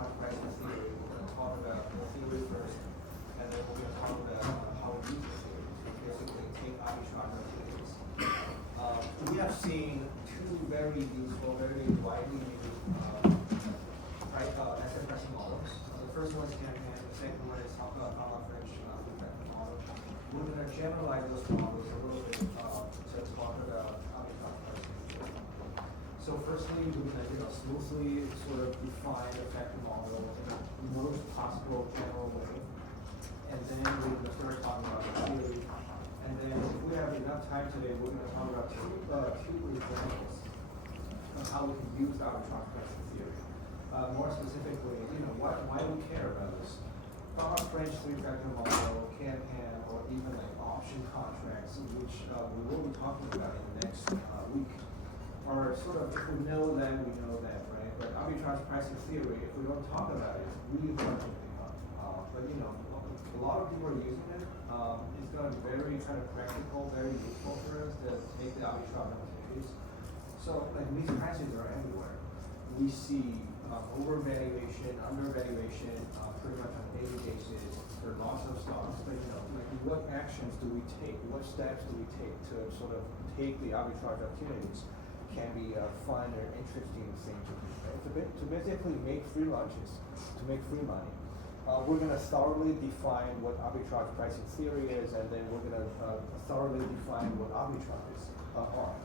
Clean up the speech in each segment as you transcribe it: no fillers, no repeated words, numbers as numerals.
arbitrage pricing theory, we're going to talk about the theory first, and then we're going to talk about how we use the theory to basically take arbitrage activities. We have seen two very useful, very widely used asset pricing models. The first one is Can-Can, the second one is French model. We're going to generalize those models a little bit to talk about arbitrage pricing theory. So firstly, we're going to smoothly sort of define the effective model in the most possible general way. And then we're going to start talking about the theory. And then if we have enough time today, we're going to talk about two examples of how we can use arbitrage pricing theory. More specifically, why do we care about this? French three-factor model, Can-Can, or even like option contracts, which we will be talking about in the next week, are sort of, if we know that, we know that, right? But arbitrage pricing theory, if we don't talk about it, it's really hard to pick up. But a lot of people are using it. It's going to be very kind of practical, very useful for us to take the arbitrage opportunities. So like these prices are everywhere. We see overvaluation, undervaluation, pretty much on a daily basis for lots of stocks. But like what actions do we take? What steps do we take to sort of take the arbitrage opportunities? Can be a fun or interesting thing to do. Right? To basically make free lunches, to make free money. We're going to thoroughly define what arbitrage pricing theory is, and then we're going to thoroughly define what arbitrages are.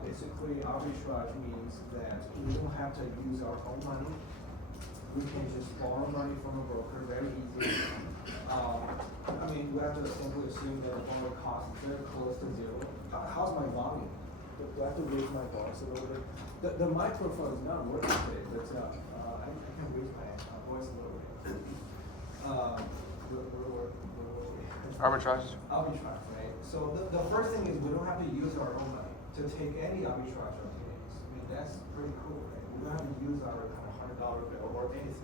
Basically, arbitrage means that we don't have to use our own money. We can just borrow money from a broker very easily. We have to simply assume that the borrow cost is very close to zero. How's my volume? Do I have to raise my voice a little bit? The microphone is not working today, but I can raise my voice a little bit. Arbitrage. Arbitrage, right? So the first thing is we don't have to use our own money to take any arbitrage opportunities. That's pretty cool, right? We don't have to use our kind of $100 bill or anything.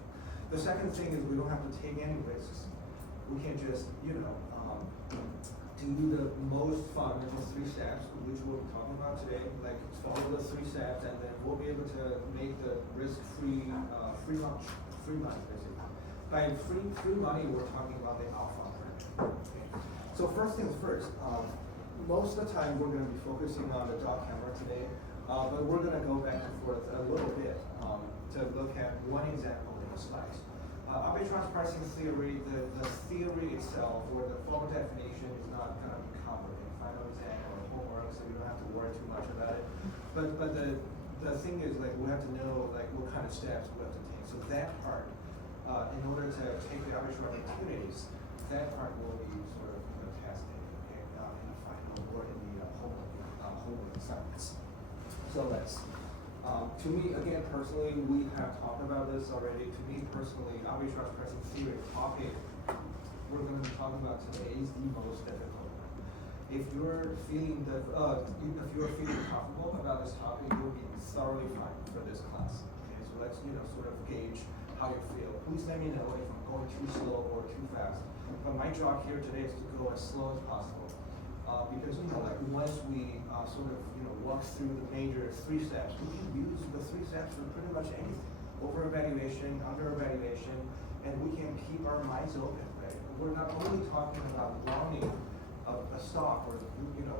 The second thing is we don't have to take any risks. We can just, do the most fundamental three steps, which we'll be talking about today. Like follow the three steps, and then we'll be able to make the risk-free free lunch, free money, basically. By free money, we're talking about the alpha. Okay. So first things first. Most of the time, we're going to be focusing on the dot camera today, but we're going to go back and forth a little bit to look at one example in the slides. Arbitrage pricing theory, the theory itself, or the formal definition, is not going to be covered in final exam or homework, so you don't have to worry too much about it. But the thing is, like, we have to know like what kind of steps we have to take. So that part, in order to take the arbitrage opportunities, that part will be sort of tested, okay, in the final or in the homework assignments. So let's. To me, again, personally, we have talked about this already. To me personally, arbitrage pricing theory topic we're going to be talking about today is the most difficult one. If you're feeling comfortable about this topic, you'll be thoroughly fine for this class. Okay, so let's sort of gauge how you feel. Please let me know if I'm going too slow or too fast. But my job here today is to go as slow as possible. Because like once we sort of walk through the major three steps, we can use the three steps for pretty much anything: over evaluation, under evaluation, and we can keep our minds open. Right? We're not only talking about longing a stock or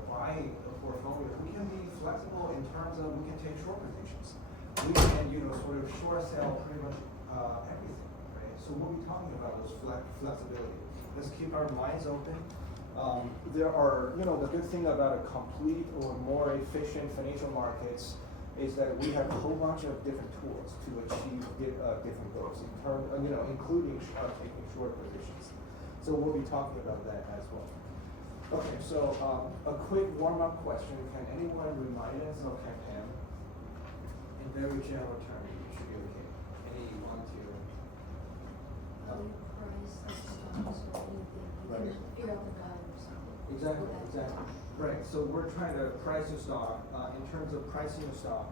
buying a portfolio. We can be flexible in terms of we can take short positions. We can sort of short sell pretty much everything. Right? So we'll be talking about those flexibility. Let's keep our minds open. There are, the good thing about a complete or more efficient financial markets is that we have a whole bunch of different tools to achieve different goals, including taking short positions. So we'll be talking about that as well. Okay, so a quick warm-up question. Can anyone remind us of Can-Can? In very general terms, it should be okay. Anyone to? Price of stocks or anything. You Right. can figure out the value or something. Exactly. Right, so we're trying to price a stock. In terms of pricing a stock,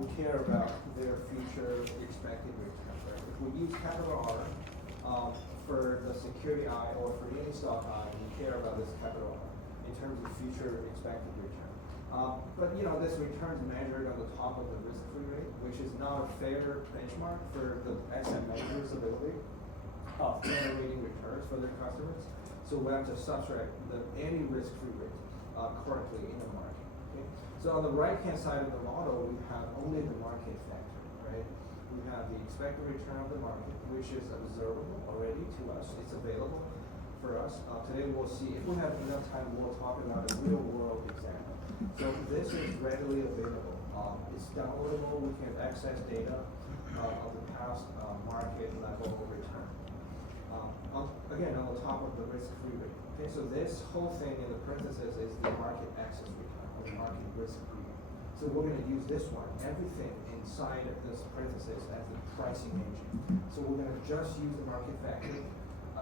we care about their future expected return. Right? If we use capital R for the security I or for any stock I, we care about this capital R in terms of future expected return. But this return is measured on the top of the risk-free rate, which is not a fair benchmark for the asset manager's ability of generating returns for their customers. So we have to subtract any risk-free rate currently in the market. Okay? So on the right-hand side of the model, we have only the market factor, right? We have the expected return of the market, which is observable already to us. It's available for us. Today we'll see, if we have enough time, we'll talk about a real-world example. So this is readily available. It's downloadable. We can access data of the past market level return. Again, on the top of the risk-free rate. Okay, so this whole thing in the parentheses is the market access return, or the market risk-free. So we're going to use this one, everything inside of this parenthesis as the pricing engine. So we're going to just use the market factor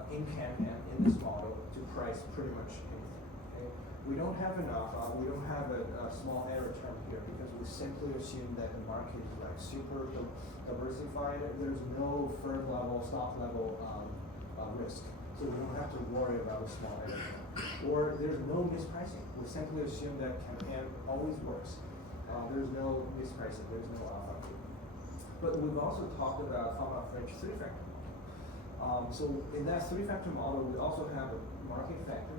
in Kanban, in this model, to price pretty much anything. Okay? We don't have enough, we don't have a small error term here because we simply assume that the market is like super diversified. There's no firm level, stock level risk. So we don't have to worry about a small error term. Or there's no mispricing. We simply assume that Kanban always works. There's no mispricing, there's no alpha. But we've also talked about Fama-French three-factor. So in that three-factor model, we also have a market factor.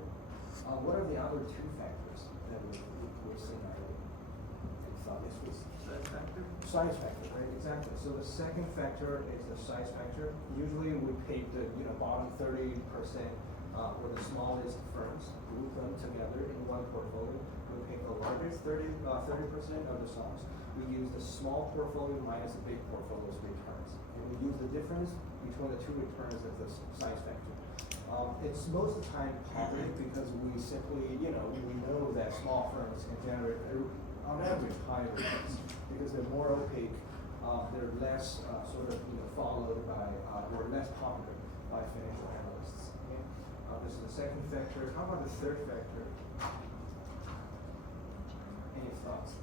What are the other two factors that we're seeing already? I thought this was Size factor? size factor, right? Exactly. So the second factor is the size factor. Usually we take the bottom 30% or the smallest firms, group them together in one portfolio. We pick the largest 30% of the stocks. We use the small portfolio minus the big portfolio's returns. And we use the difference between the two returns as the size factor. It's most of the time positive because we simply, we know that small firms can generate, on average, higher returns because they're more opaque, they're less followed by, or less popular by financial analysts. Okay? This is the second factor. How about the third factor? Any thoughts?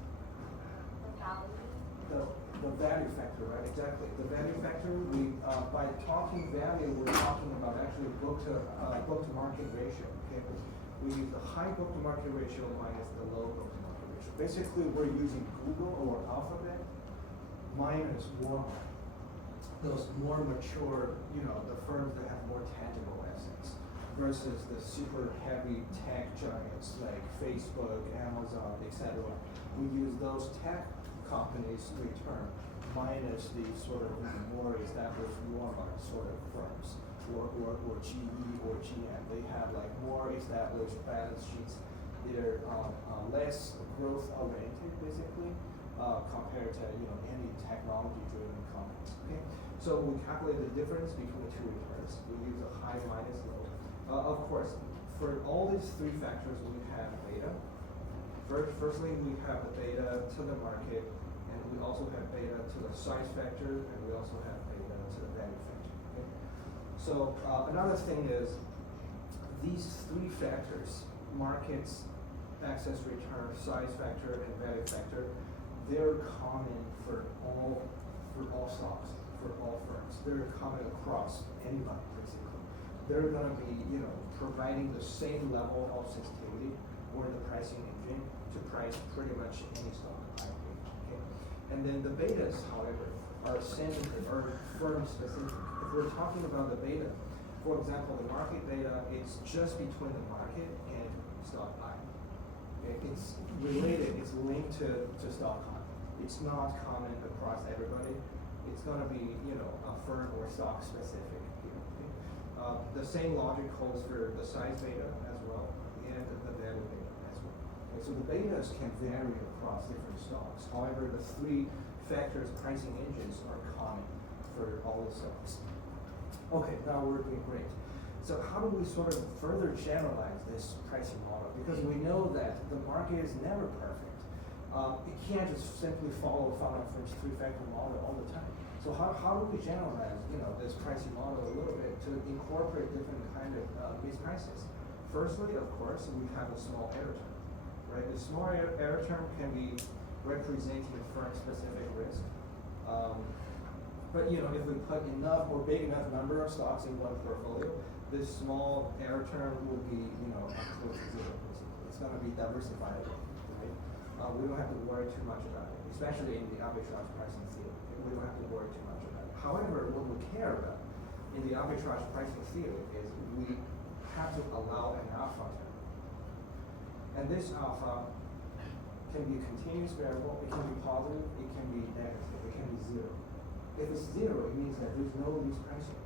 The value factor, right? Exactly. The value factor, we by talking value, we're talking about actually book to market ratio. Okay, we use the high book to market ratio minus the low book to market ratio. Basically, we're using Google or Alphabet minus Walmart, those more mature, the firms that have more tangible assets, versus the super heavy tech giants like Facebook, Amazon, etc. We use those tech companies return minus the more established Walmart firms or GE or GM. They have like more established balance sheets. They're less growth oriented basically compared to any technology driven companies. Okay, so we calculate the difference between the two returns. We use a high minus low. Of course, for all these three factors, we have beta. Firstly, we have the beta to the market, and we also have beta to the size factor, and we also have beta to the value factor. Okay? So another thing is these three factors, markets, access return, size factor, and value factor, they're common for all stocks, for all firms. They're common across anybody, basically. They're going to be, providing the same level of sensitivity or the pricing engine to price pretty much any stock. Okay? And then the betas, however, are firm specific. If we're talking about the beta, for example, the market beta is just between the market and stock buy. Okay? It's related, it's linked to stock hunt. It's not common across everybody. It's going to be, a firm or stock specific. The same logic holds for the size beta as well, and the value beta as well. Okay, so the betas can vary across different stocks. However, the three factors pricing engines are common for all the stocks. Okay, now we're doing great. So how do we further generalize this pricing model? Because we know that the market is never perfect. It can't just simply follow Fama-French three-factor model all the time. So how do we generalize, this pricing model a little bit to incorporate different kind of misprices? Firstly, of course, we have a small error term, right? The small error term can be representing firm-specific risk. But if we put enough or big enough number of stocks in one portfolio, this small error term will be, close to zero. Basically, it's going to be diversified, right? we don't have to worry too much about it, especially in the arbitrage pricing theory. We don't have to worry too much about it. However, what we care about in the arbitrage pricing theory is we have to allow an alpha term. And this alpha can be a continuous variable, it can be positive, it can be negative, it can be zero. If it's zero, it means that there's no least pricing.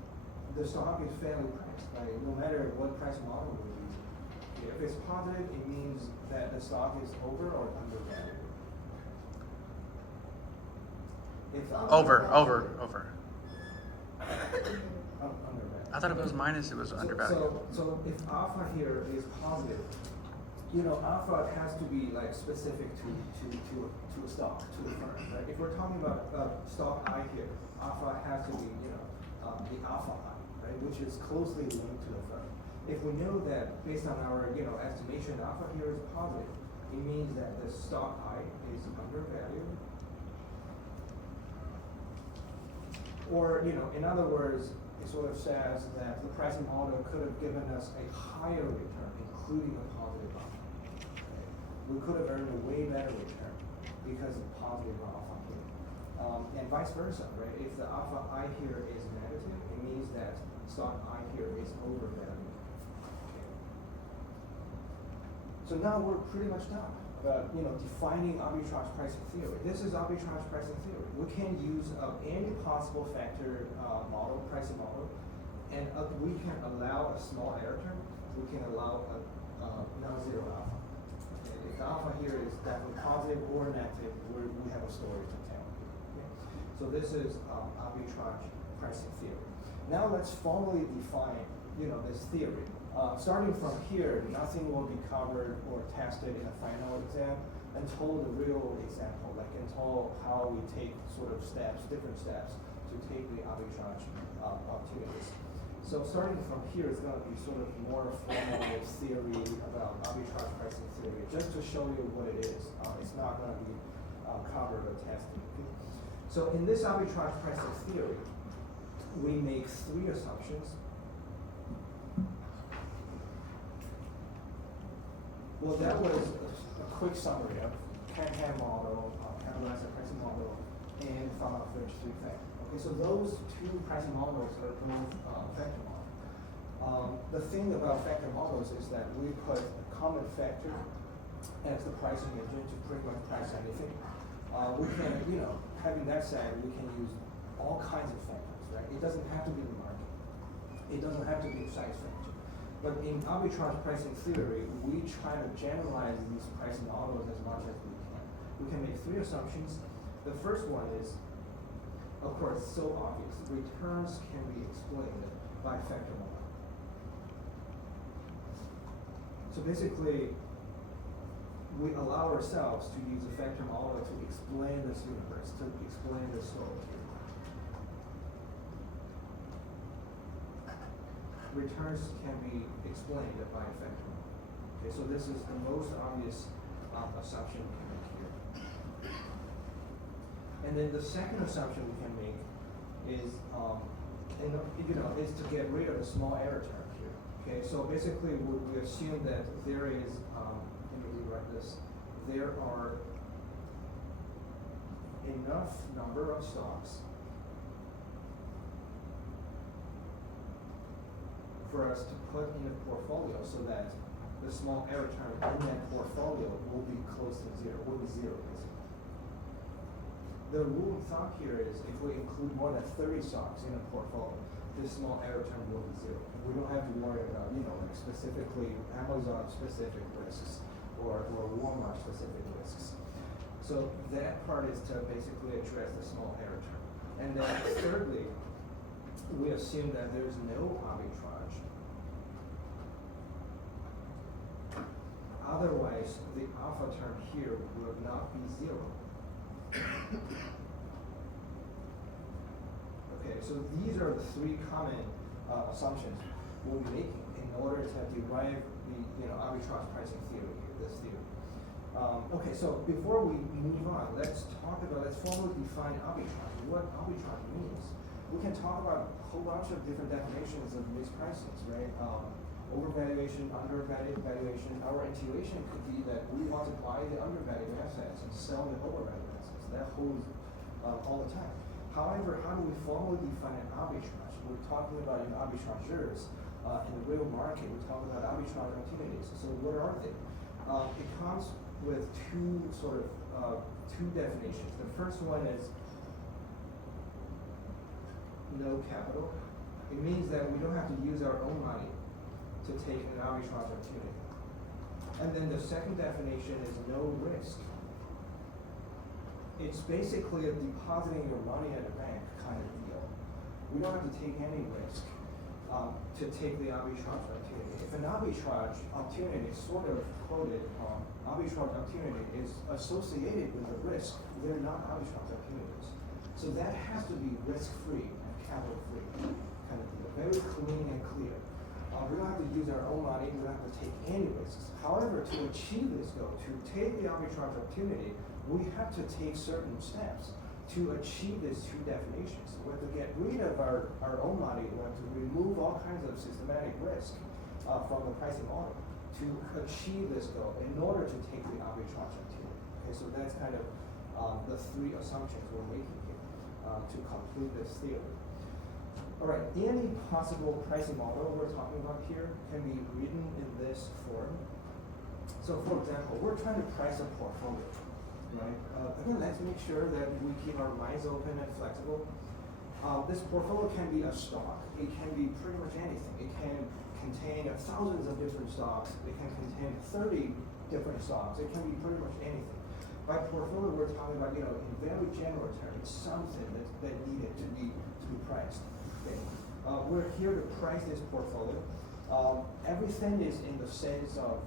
The stock is fairly priced, right? No matter what price model we use. If it's positive, it means that the stock is over or undervalued. If Over. undervalued. I thought if it was minus, it was undervalued. So if alpha here is positive, alpha has to be like specific to a stock, to the firm, right? If we're talking about stock I here, alpha has to be, the alpha I, right? Which is closely linked to the firm. If we know that based on our, estimation, alpha here is positive, it means that the stock I is undervalued. Or, in other words, it sort of says that the pricing model could have given us a higher return, including a positive alpha. Right? We could have earned a way better return because of positive alpha here. And vice versa, right? If the alpha I here is negative, it means that stock I here is overvalued. So now we're pretty much done about defining arbitrage pricing theory. This is arbitrage pricing theory. We can use any possible factor model, pricing model, and we can allow a small error term. We can allow a non-zero alpha. And if the alpha here is definitely positive or negative, we have a story to tell. Okay? So this is arbitrage pricing theory. Now let's formally define this theory. Starting from here, nothing will be covered or tested in a final exam until the real example, like until how we take sort of different steps to take the arbitrage opportunities. So starting from here is going to be sort of more formal theory about arbitrage pricing theory, just to show you what it is. It's not going to be covered or tested. So in this arbitrage pricing theory, we make 3 assumptions. Well, that was a quick summary of CAN-CAN model, capitalized pricing model, and Farmer French 3 factor. Okay, so those 2 pricing models are both factor models. The thing about factor models is that we put a common factor as the pricing engine to pretty much price anything. We can, having that said, we can use all kinds of factors, right? It doesn't have to be the market. It doesn't have to be the size factor. But in arbitrage pricing theory, we try to generalize these pricing models as much as we can. We can make 3 assumptions. The first one is, of course, so obvious. Returns can be explained by factor model. So basically, we allow ourselves to use a factor model to explain this universe, to explain this story here. Returns can be explained by a factor model. Okay, so this is the most obvious assumption we can make here. And then the second assumption we can make is, is to get rid of the small error term here. Okay, so basically we assume that there is, let me rewrite this, there are enough number of stocks for us to put in a portfolio so that the small error term in that portfolio will be close to zero, will be zero basically. The rule of thumb here is if we include more than 30 stocks in a portfolio, this small error term will be zero. We don't have to worry about, like specifically Amazon specific risks or Walmart specific risks. So that part is to basically address the small error term. And then thirdly, we assume that there's no arbitrage. Otherwise, the alpha term here would not be zero. Okay, so these are the 3 common assumptions we'll be making in order to derive the arbitrage pricing theory here, this theory. Okay, so before we move on, let's formally define arbitrage. What arbitrage means. We can talk about a whole bunch of different definitions of mispricings, right? overvaluation, undervaluation. Our intuition could be that we want to buy the undervalued assets and sell the overvalued assets. That holds all the time. However, how do we formally define an arbitrage? We're talking about arbitrageurs in the real market. We're talking about arbitrage opportunities. So what are they? It comes with two definitions. The first one is no capital. It means that we don't have to use our own money to take an arbitrage opportunity. And then the second definition is no risk. It's basically a depositing your money at a bank kind of deal. We don't have to take any risk to take the arbitrage opportunity. If an arbitrage opportunity is sort of quoted, arbitrage opportunity is associated with a risk, they're not arbitrage opportunities. So that has to be risk-free and capital-free kind of deal. Very clean and clear. We don't have to use our own money, we don't have to take any risks. However, to achieve this goal, to take the arbitrage opportunity, we have to take certain steps to achieve these two definitions. We have to get rid of our own money, we have to remove all kinds of systematic risk from the pricing model to achieve this goal in order to take the arbitrage opportunity. Okay, so that's kind of the three assumptions we're making here to complete this theory. All right, any possible pricing model we're talking about here can be written in this form. So for example, we're trying to price a portfolio, right? Again, let's make sure that we keep our minds open and flexible. This portfolio can be a stock. It can be pretty much anything. It can contain thousands of different stocks. It can contain 30 different stocks. It can be pretty much anything. By portfolio, we're talking about, in very general terms, something that needed to be priced. Okay. We're here to price this portfolio. Everything is in the sense of,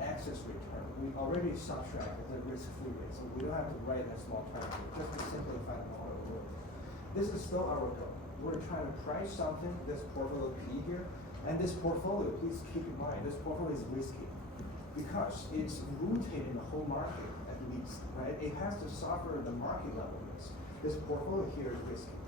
excess return. We already subtracted the risk-free rate, so we don't have to write that small term here, just to simplify the model a little bit. This is still our goal. We're trying to price something, this portfolio P here, and this portfolio, please keep in mind, this portfolio is risky because it's rooted in the whole market at least, right? It has to suffer the market level risk. This portfolio here is risky.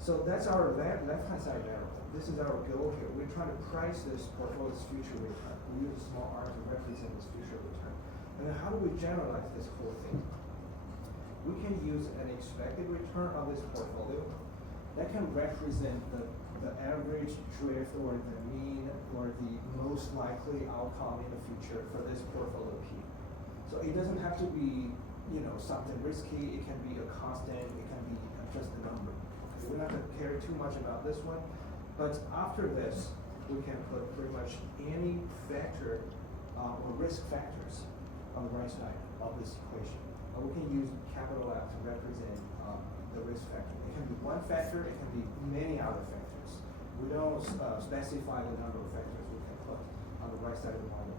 So that's our left-hand side arrow. This is our goal here. We're trying to price this portfolio's future return. We use a small r to represent this future return. And then how do we generalize this whole thing? We can use an expected return of this portfolio that can represent the average drift or the mean or the most likely outcome in the future for this portfolio P. So it doesn't have to be, something risky. It can be a constant. It can be just a number. We're not going to care too much about this one, but after this, we can put pretty much any factor or risk factors on the right side of this equation. We can use capital F to represent the risk factor. It can be one factor, it can be many other factors. We don't specify the number of factors we can put on the right side of the model.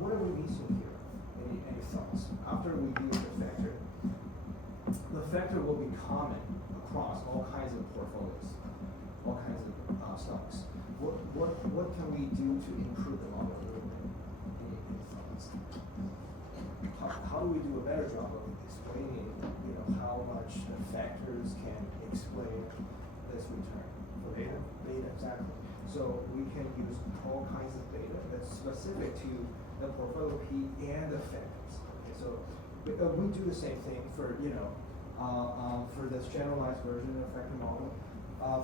What are we missing here? Any thoughts? After we use the factor will be common across all kinds of portfolios, all kinds of stocks. What can we do to improve the model a little bit? Any thoughts? How do we do a better job of explaining, how much the factors can explain this return? Beta. Beta, exactly. So we can use all kinds of data that's specific to the portfolio P and the factors. Okay, so we do the same thing for, for this generalized version of factor model.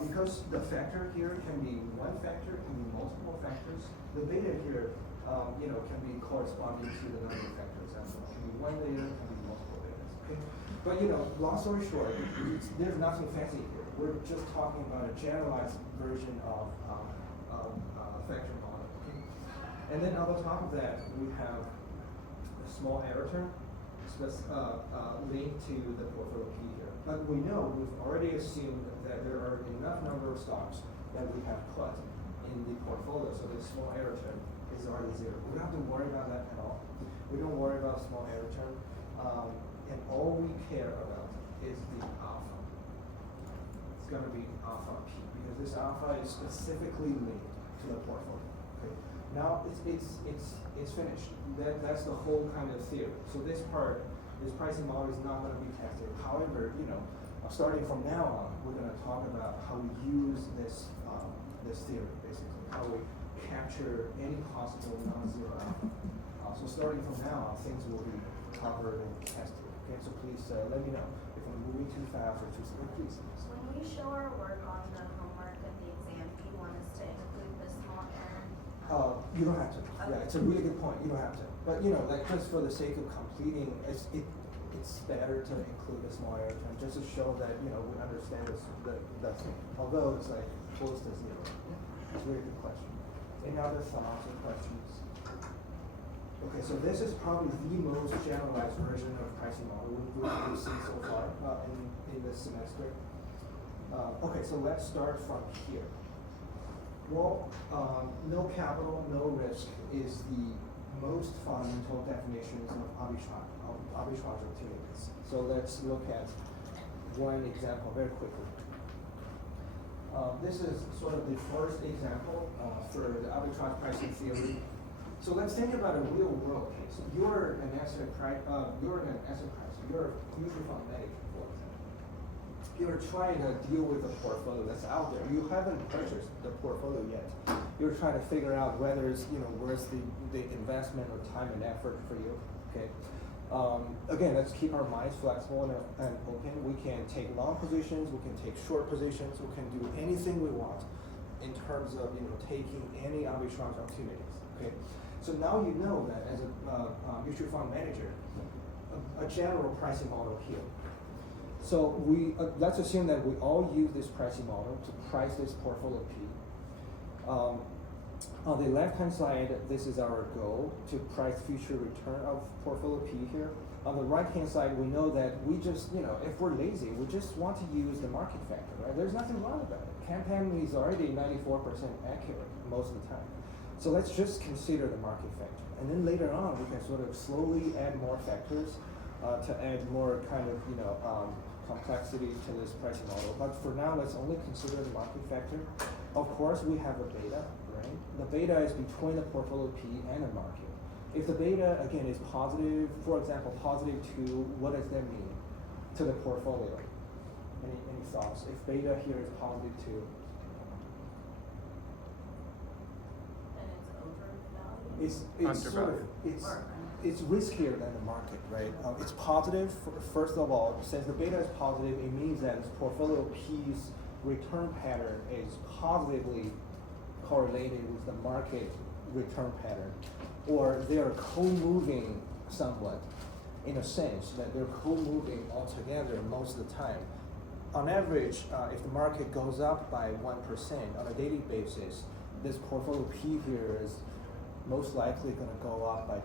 Because the factor here can be one factor, can be multiple factors. The beta here, can be corresponding to the number of factors as well. Can be one beta, can be multiple betas. Okay, but long story short, there's nothing fancy here. We're just talking about a generalized version of factor model. Okay, and then on the top of that, we have a small error term linked to the portfolio P here. But we know we've already assumed that there are enough number of stocks that we have put in the portfolio, so this small error term is already zero. We don't have to worry about that at all. We don't worry about small error term, and all we care about is the alpha. It's going to be alpha P because this alpha is specifically linked to the portfolio. Okay. Now it's finished. That's the whole kind of theory. So this part, this pricing model is not going to be tested. However, Starting from now on, we're gonna talk about how we use this, this theory, basically, how we capture any possible non-zero alpha. So starting from now on, things will be covered and tested. Okay, so please let me know if I'm moving too fast or too slow, please. When we show our work on the homework of the exam, do you want us to include the small error? You don't have to. Yeah, it's a really good point. You don't have to. But you know, like just for the sake of completing, it's better to include a small error term just to show that you know we understand the thing. Although it's like close to zero. It's a really good question. Any other thoughts or questions? Okay, so this is probably the most generalized version of pricing model we've seen so far in this semester. Okay, so let's start from here. Well, no capital, no risk is the most fundamental definitions of arbitrage activities. So let's look at one example very quickly. This is sort of the first example for the arbitrage pricing theory. So let's think about a real world case. You're an asset pricer. You're a mutual fund manager, for example. You're trying to deal with a portfolio that's out there. You haven't purchased the portfolio yet. You're trying to figure out whether it's worth the investment or time and effort for you. Okay. Again, let's keep our minds flexible and open. We can take long positions. We can take short positions. We can do anything we want in terms of taking any arbitrage opportunities. Okay. So now you know that as a mutual fund manager, a general pricing model here. So let's assume that we all use this pricing model to price this portfolio P. On the left-hand side, this is our goal to price future return of portfolio P here. On the right-hand side, we know that we just, if we're lazy, we just want to use the market factor, right? There's nothing wrong about it. CAPM is already 94% accurate most of the time. So let's just consider the market factor. And then later on, we can sort of slowly add more factors to add more kind of, complexity to this pricing model. But for now, let's only consider the market factor. Of course, we have a beta, right? The beta is between the portfolio P and the market. If the beta, again, is positive, for example, +2, what does that mean to the portfolio? Any thoughts? If beta here is +2, it's sort of, it's riskier than the market, right? It's positive, first of all, since the beta is positive, it means that this portfolio P's return pattern is positively correlated with the market return pattern, or they are co-moving somewhat, in a sense that they're co-moving altogether most of the time. On average, if the market goes up by 1% on a daily basis, this portfolio P here is most likely going to go up by 2%.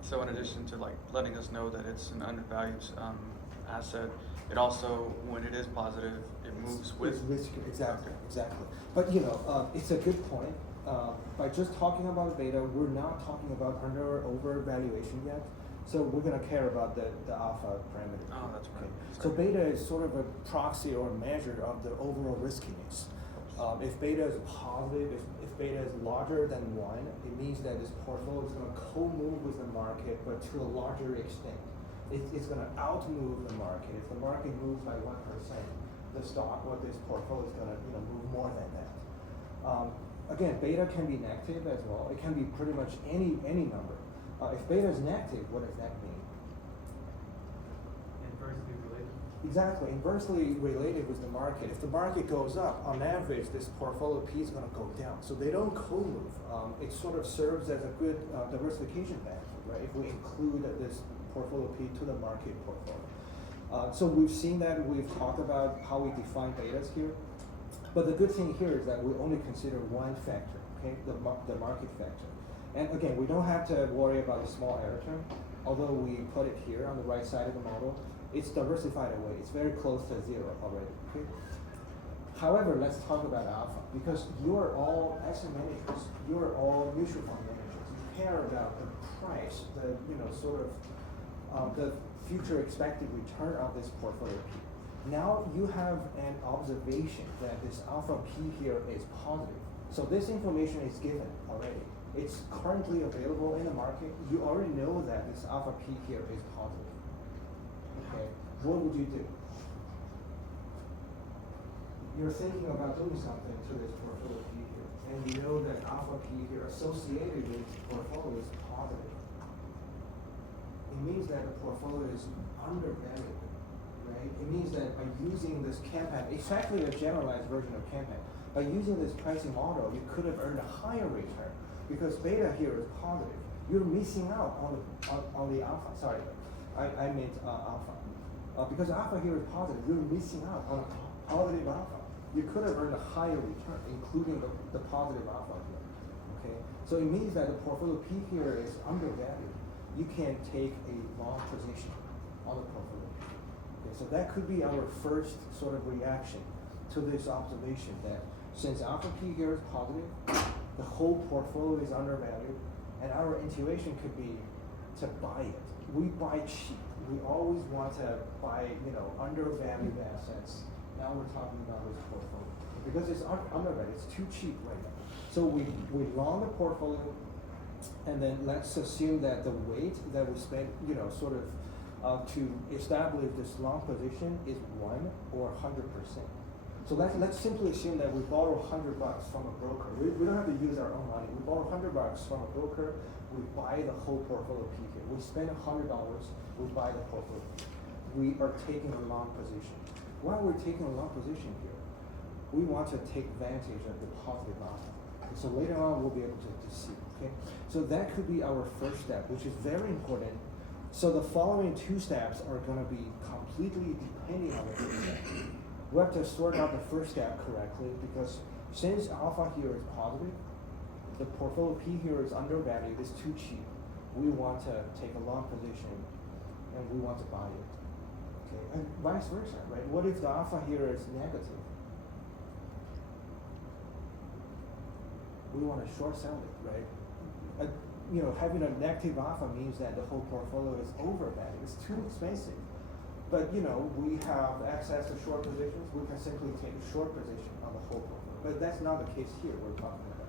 So in addition to letting us know that it's an undervalued asset, it also, when it is positive, it moves with. It's riskier, exactly. But it's a good point. By just talking about beta, we're not talking about under or over valuation yet. So we're going to care about the alpha parameter. Oh, that's right. Okay. So beta is sort of a proxy or a measure of the overall riskiness. If beta is positive, if beta is larger than 1, it means that this portfolio is going to co-move with the market, but to a larger extent. It's going to outmove the market. If the market moves by 1%, the stock or this portfolio is going to move more than that. Again, beta can be negative as well. It can be pretty much any number. If beta is negative, what does that mean? Inversely related. Exactly, inversely related with the market. If the market goes up, on average, this portfolio P is going to go down. So they don't co-move. It sort of serves as a good diversification benefit, right? If we include this portfolio P to the market portfolio. So we've seen that, we've talked about how we define betas here. But the good thing here is that we only consider one factor, okay, the market factor. And again, we don't have to worry about the small error term, although we put it here on the right side of the model. It's diversified away. It's very close to 0 already. Okay? However, let's talk about alpha, because you're all asset managers. You're all mutual fund managers. You care about the price, the the future expected return of this portfolio P. Now you have an observation that this alpha P here is positive. So this information is given already. It's currently available in the market. You already know that this alpha P here is positive. Okay, what would you do? you're thinking about doing something to this portfolio P here, and you know that alpha P here associated with this portfolio is positive, it means that the portfolio is undervalued, right? It means that by using this campaign, it's actually a generalized version of campaign. By using this pricing model, you could have earned a higher return because beta here is positive. You're missing out on the alpha. Sorry, I meant alpha. Because alpha here is positive, you're missing out on a positive alpha. You could have earned a higher return, including the positive alpha here. Okay, so it means that the portfolio P here is undervalued. You can take a long position on the portfolio P. Okay, so that could be our first sort of reaction to this observation that since alpha P here is positive, the whole portfolio is undervalued, and our intuition could be to buy it. We buy cheap. We always want to buy, undervalued assets. Now we're talking about this portfolio because it's undervalued. It's too cheap right now. So we long the portfolio, and then let's assume that the weight that we spent, to establish this long position is 1 or 100%. So let's simply assume that we borrow $100 from a broker. We don't have to use our own money. We borrow $100 from a broker. We buy the whole portfolio P here. We spend $100. We buy the portfolio. We are taking a long position. While we're taking a long position here, we want to take advantage of the positive alpha. Okay, so later on, we'll be able to see. Okay, so that could be our first step, which is very important. So the following 2 steps are going to be completely depending on the first step. We have to sort out the first step correctly because since alpha here is positive, the portfolio P here is undervalued, it's too cheap. We want to take a long position and we want to buy it. Okay, and vice versa, right? What if the alpha here is negative? We want to short sell it, right? Having a negative alpha means that the whole portfolio is overvalued. It's too expensive. But we have access to short positions. We can simply take a short position on the whole portfolio. But that's not the case here we're talking about.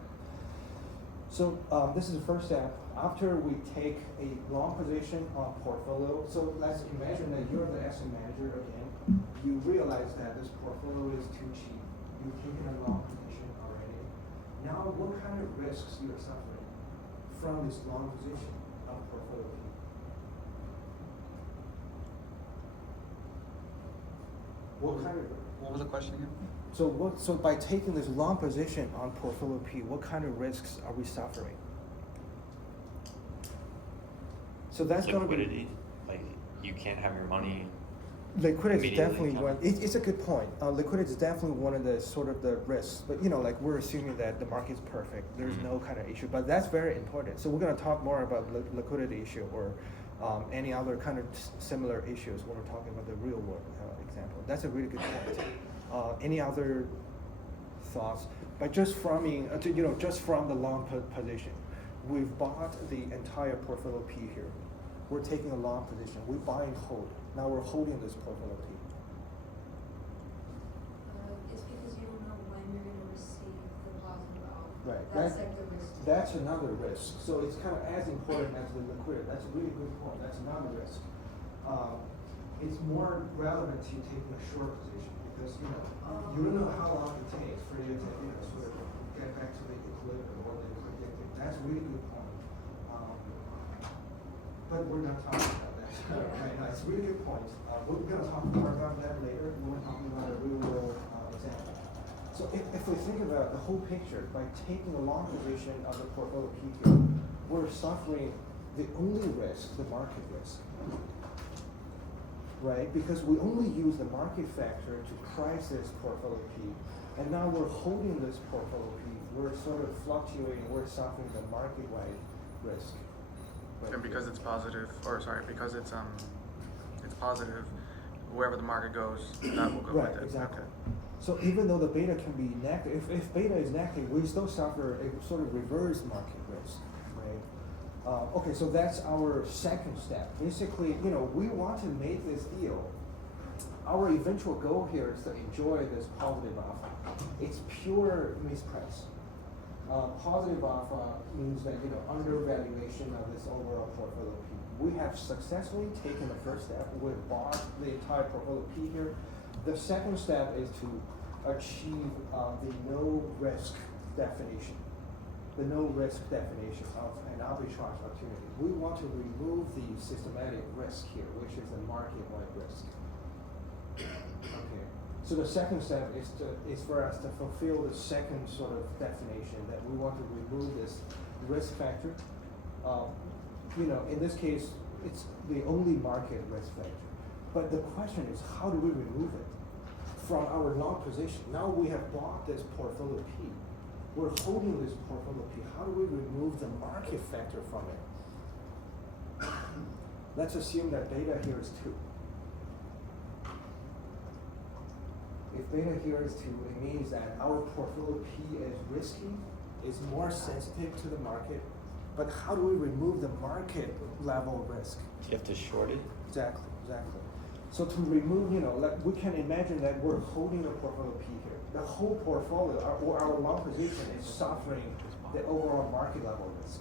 So this is the first step. After we take a long position on portfolio, so let's imagine that you're the asset manager again. You realize that this portfolio is too cheap. You've taken a long position already. Now, what kind of risks you're suffering from this long position of portfolio P? What was the question again? So by taking this long position on portfolio P, what kind of risks are we suffering? So that's going to be liquidity. Like you can't have your money. Liquidity is definitely immediately one. It's a good point. Liquidity is definitely one of the sort of the risks. But we're assuming that the market's perfect. There's no kind of issue. But that's very important. So we're going to talk more about liquidity issue or any other kind of similar issues when we're talking about the real world example. That's a really good point. Any other thoughts? But just from the long position, we've bought the entire portfolio P here. We're taking a long position. We buy and hold. Now we're holding this portfolio P. It's because you don't know when you're gonna receive the positive alpha. Right. That's like the risk. That's another risk. So it's kind of as important as the liquidity. That's a really good point. That's another risk. It's more relevant to taking a short position because you don't know how long it takes for you to sort of get back to the equilibrium or the predicted. That's a really good point. But we're not talking about that right now. It's a really good point. We're going to talk more about that later. We're talking about a real world example. So if we think about the whole picture, by taking a long position of the portfolio P here, we're suffering the only risk, the market risk. Right? Because we only use the market factor to price this portfolio P. And now we're holding this portfolio P. We're sort of fluctuating. We're suffering the market-wide risk. And because it's positive, because it's positive, wherever the market goes, that will go Right, with it. exactly. Okay. So even though the beta can be negative, if beta is negative, we still suffer a sort of reverse market risk, right? Okay, so that's our second step. Basically, we want to make this deal. Our eventual goal here is to enjoy this positive alpha. It's pure misprice. Positive alpha means that undervaluation of this overall portfolio P. We have successfully taken the first step. We've bought the entire portfolio P here. The second step is to achieve the no risk definition. The no risk definition of an arbitrage opportunity. We want to remove the systematic risk here, which is the market-wide risk. Okay. So the second step is for us to fulfill the second sort of definition, that we want to remove this risk factor. In this case, it's the only market risk factor. But the question is, how do we remove it from our long position? Now we have bought this portfolio P. We're holding this portfolio P. How do we remove the market factor from it? Let's assume that beta here is 2. If beta here is 2, it means that our portfolio P is risky, is more sensitive to the market. But how do we remove the market level risk? Do you have to short it? Exactly. So to remove, we can imagine that we're holding the portfolio P here. The whole portfolio, our long position, is suffering the overall market level risk.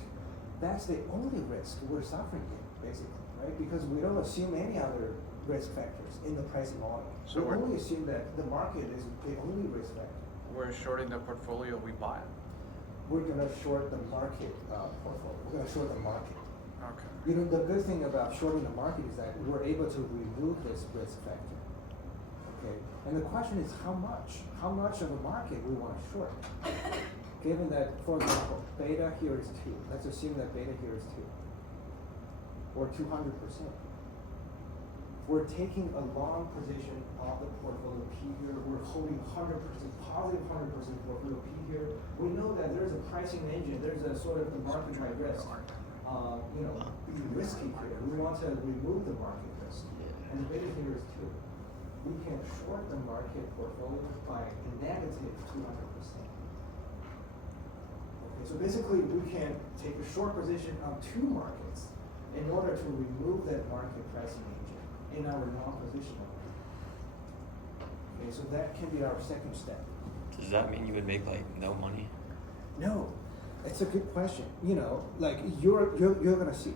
That's the only risk we're suffering here, basically, right? Because we don't assume any other risk factors in the pricing model. So we we're- only assume that the market is the only risk factor. We're shorting the portfolio we buy. We're gonna short the market portfolio. We're gonna short the market. Okay. The good thing about shorting the market is that we're able to remove this risk factor. Okay, and the question is how much? How much of a market we want to short? Given that, for example, beta here is 2. Let's assume that beta here is 2, or 200%. We're taking a long position of the portfolio P here. We're holding 100%, positive 100% portfolio P here. We know that there's a pricing engine. There's a sort of the market by risk. Be risky here. We want to remove the market risk. And the beta here is 2. We can short the market portfolio by a negative 200%. Okay, so basically we can take a short position on 2 markets in order to remove that market pricing engine in our long position. Okay, so that can be our second step. Does that mean you would make like no money? No, it's a good question. You're gonna see.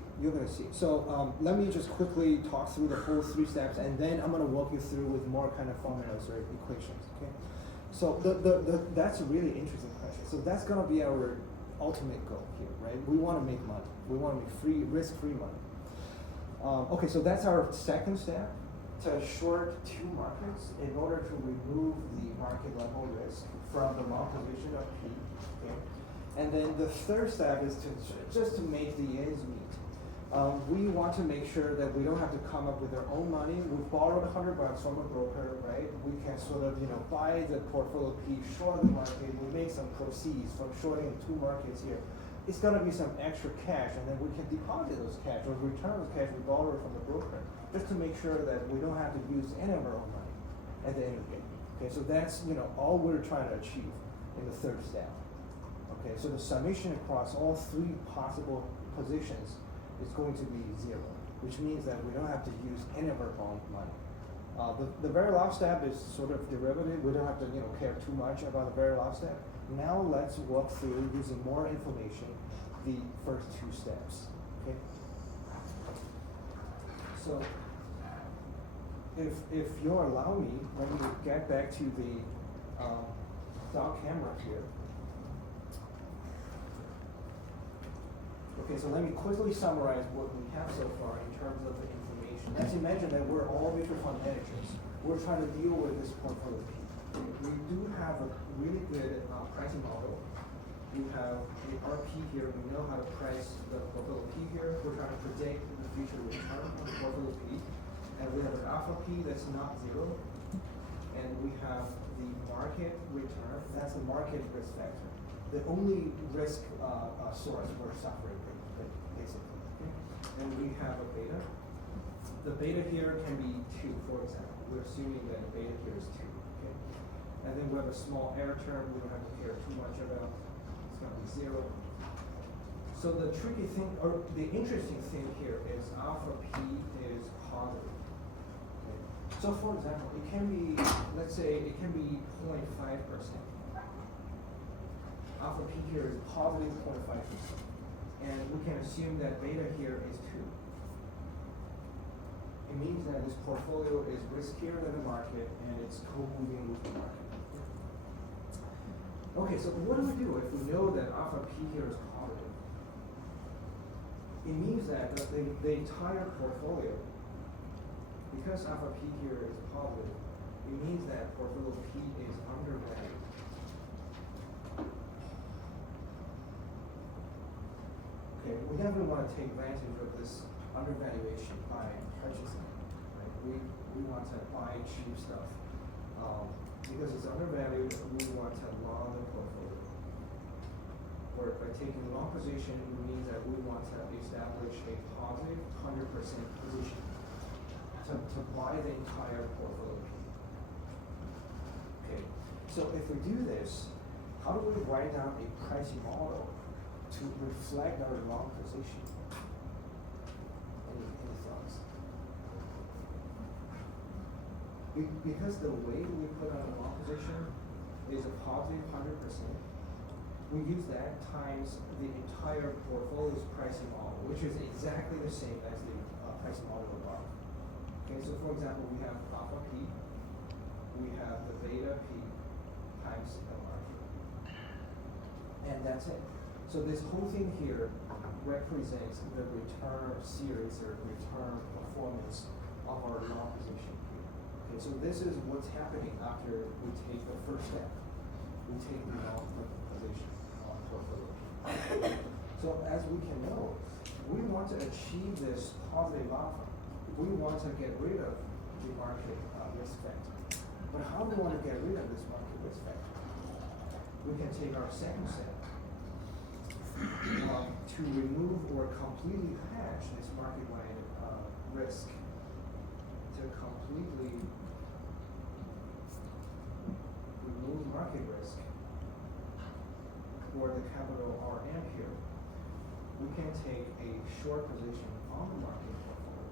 So let me just quickly talk through the whole 3 steps, and then I'm gonna walk you through with more kind of formulas or equations. Okay. So that's a really interesting question. So that's gonna be our ultimate goal here, right? We want to make money. We want to make risk-free money. Okay, so that's our second step, to short 2 markets in order to remove the market level risk from the long position of P. Okay? And then the third step is just to make the ends meet. We want to make sure that we don't have to come up with our own money. We've borrowed $100 from a broker, right? We can sort of, buy the portfolio P, short the market. We make some proceeds from shorting 2 markets here. It's gonna be some extra cash, and then we can deposit those cash or return those cash we borrowed from the broker, just to make sure that we don't have to use any of our own money at the end of the day. Okay, so that's all we're trying to achieve in the third step. Okay, so the summation across all 3 possible positions is going to be 0, which means that we don't have to use any of our own money. The very last step is sort of derivative. We don't have to care too much about the very last step. Now let's walk through, using more information, the first 2 steps. Okay. So if you'll allow me, let me get back to the dock camera here. Okay, so let me quickly summarize what we have so far in terms of the information. Let's imagine that we're all mutual fund managers. We're trying to deal with this portfolio P. We do have a really good pricing model. We have the RP here. We know how to price the portfolio P here. We're trying to predict the future return of the portfolio P. And we have an alpha P that's not 0. And we have the market return. That's the market risk factor. The only risk source we're suffering with, basically. Okay? And we have a beta. The beta here can be 2, for example. We're assuming that beta here is 2. Okay? And then we have a small error term we don't have to care too much about. It's going to be 0. So the tricky thing, or the interesting thing here is alpha P is positive. Okay? So for example, it can be, let's say it can be 0.5%. Alpha P here is positive 0.5%. And we can assume that beta here is 2. It means that this portfolio is riskier than the market, and it's co-moving with the market. Okay, so what do we do if we know that alpha P here is positive? It means that the entire portfolio, because alpha P here is positive, it means that portfolio P is undervalued. Okay, we never want to take advantage of this undervaluation by purchasing, right? We want to buy cheap stuff. Because it's undervalued, we want to long the portfolio. Or by taking a long position, it means that we want to establish a positive 100% position to buy the entire portfolio. Okay, so if we do this, how do we write down a pricing model to reflect our long position? Any thoughts? Because the weight we put on a long position is a positive 100%, we use that times the entire portfolio's pricing model, which is exactly the same as the pricing model above. Okay, so for example, we have alpha P, we have the beta P times the market. And that's it. So this whole thing here represents the return series or return performance of our long position. Okay, so this is what's happening after we take the first step. We take the long position on portfolio. So as we can know, we want to achieve this positive alpha. We want to get rid of the market risk factor. But how do we want to get rid of this market risk factor? We can take our second step to remove or completely hedge this market-wide risk. To completely remove market risk for the capital RM here, we can take a short position on the market portfolio,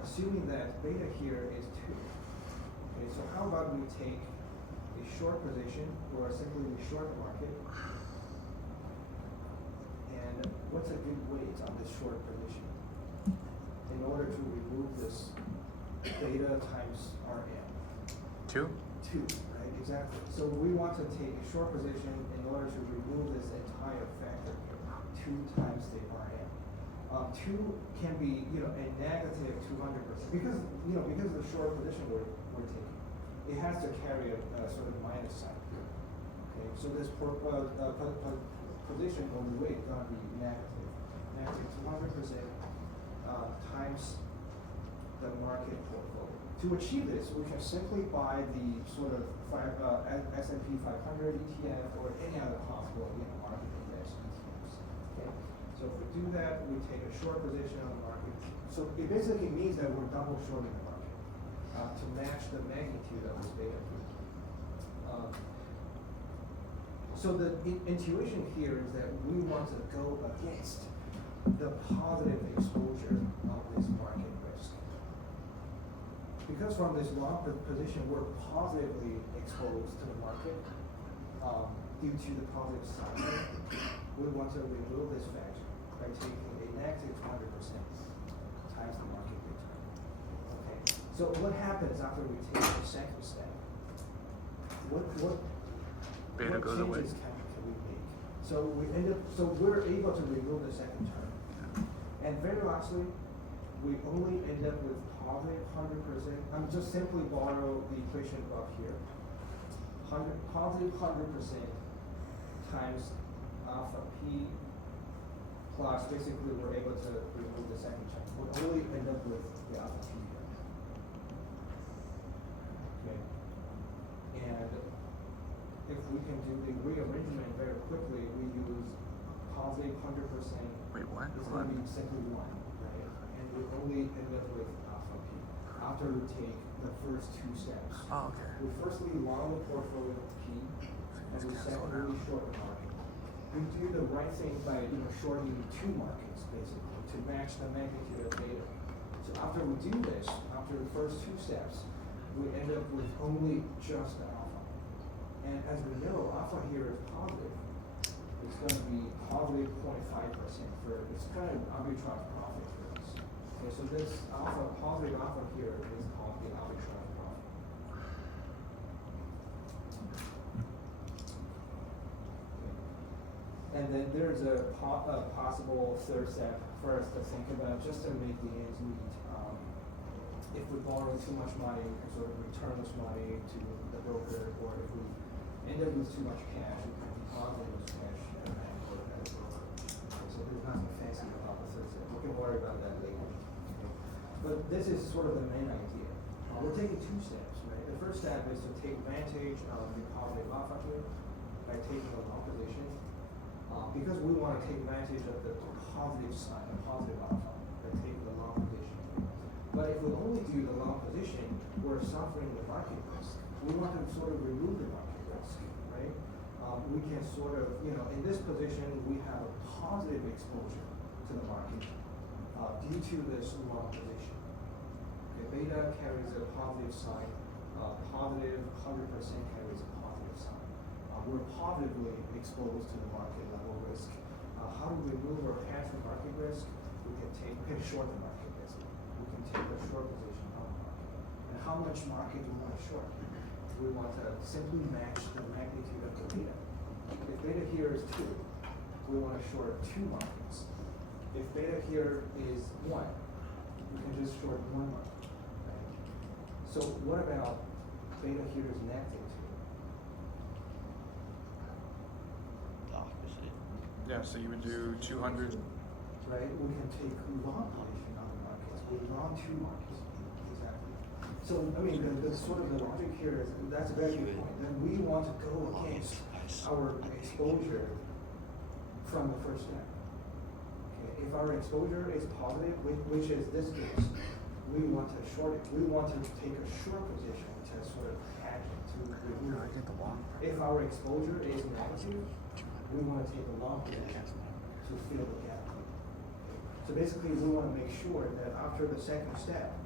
assuming that beta here is 2. Okay, so how about we take a short position, or simply we short the market, and what's a good weight on this short position in order to remove this beta times RM? 2? 2, right? Exactly. So we want to take a short position in order to remove this entire factor here, 2 times the RM. 2 can be, a negative 200%, because of the short position we're taking. It has to carry a sort of minus sign here. Okay, so this position on the weight is going to be negative 200% times the market portfolio. To achieve this, we can simply buy the sort of S&P 500 ETF or any other possible market index ETFs. Okay, so if we do that, we take a short position on the market. So it basically means that we're double shorting the market to match the magnitude of this beta peak. So the intuition here is that we want to go against the positive exposure of this market risk. Because from this long position, we're positively exposed to the market due to the positive side. We want to remove this factor by taking a negative 200% times the market return. Okay. So what happens after we take the second step? What Beta goes away. changes can we make? So we're able to remove the second term. And very lastly, we only end up with positive 100%. I'm just simply borrow the equation above here. Positive 100% times alpha P plus, basically we're able to remove the second term. We'll only end up with the alpha P here. Okay. And if we can do the rearrangement very quickly, we use positive 100%. Wait, what? It's going to be simply 1, right? And we only end up with alpha P after we take the first 2 steps. Oh, okay. We firstly long the portfolio P, and we secondly short the market. We do the right thing by shorting 2 markets basically to match the magnitude of beta. So after we do this, after the first 2 steps, we end up with only just the alpha. And as we know, alpha here is positive. It's going to be positive 0.5% for, it's kind of arbitrage profit for us. Okay, so this alpha, positive alpha here is called the arbitrage profit. then there's a possible third step for us to think about, just to make the ends meet. If we borrow too much money, we can sort of return this money to the broker, or if we end up with too much cash, we can deposit this cash at a bank or at a broker. Okay, so there's nothing fancy about the third step. We can worry about that later. Okay. But this is sort of the main idea. We're taking two steps, right? The first step is to take advantage of the positive alpha here by taking a long position, because we want to take advantage of the positive sign, the positive alpha, by taking the long position. But if we only do the long position, we're suffering the market risk. We want to sort of remove the market risk, right? We can sort of, in this position, we have a positive exposure to the market due to this long position. Okay, beta carries a positive sign, positive 100% carries a positive sign. We're positively exposed to the market level risk. How do we remove or hedge the market risk? We can short the market risk. We can take a short position on the market. And how much market do we want to short? We want to simply match the magnitude of the beta. If beta here is 2, we want to short 2 markets. If beta here is 1, we can just short 1 market. Right? So what about beta here is negative 2? The opposite. Yeah, so you would do 200. Right? We can take long position on the markets. We long 2 markets. Exactly. So, I mean, the sort of the logic here is, that's a very good point. Then we want to go against our exposure from the first step. Okay? If our exposure is positive, which is this case, we want to short it. We want to take a short position to sort of hedge it, to remove it. If our exposure is negative, we want to take a long position to fill the gap. So basically, we want to make sure that after the second step,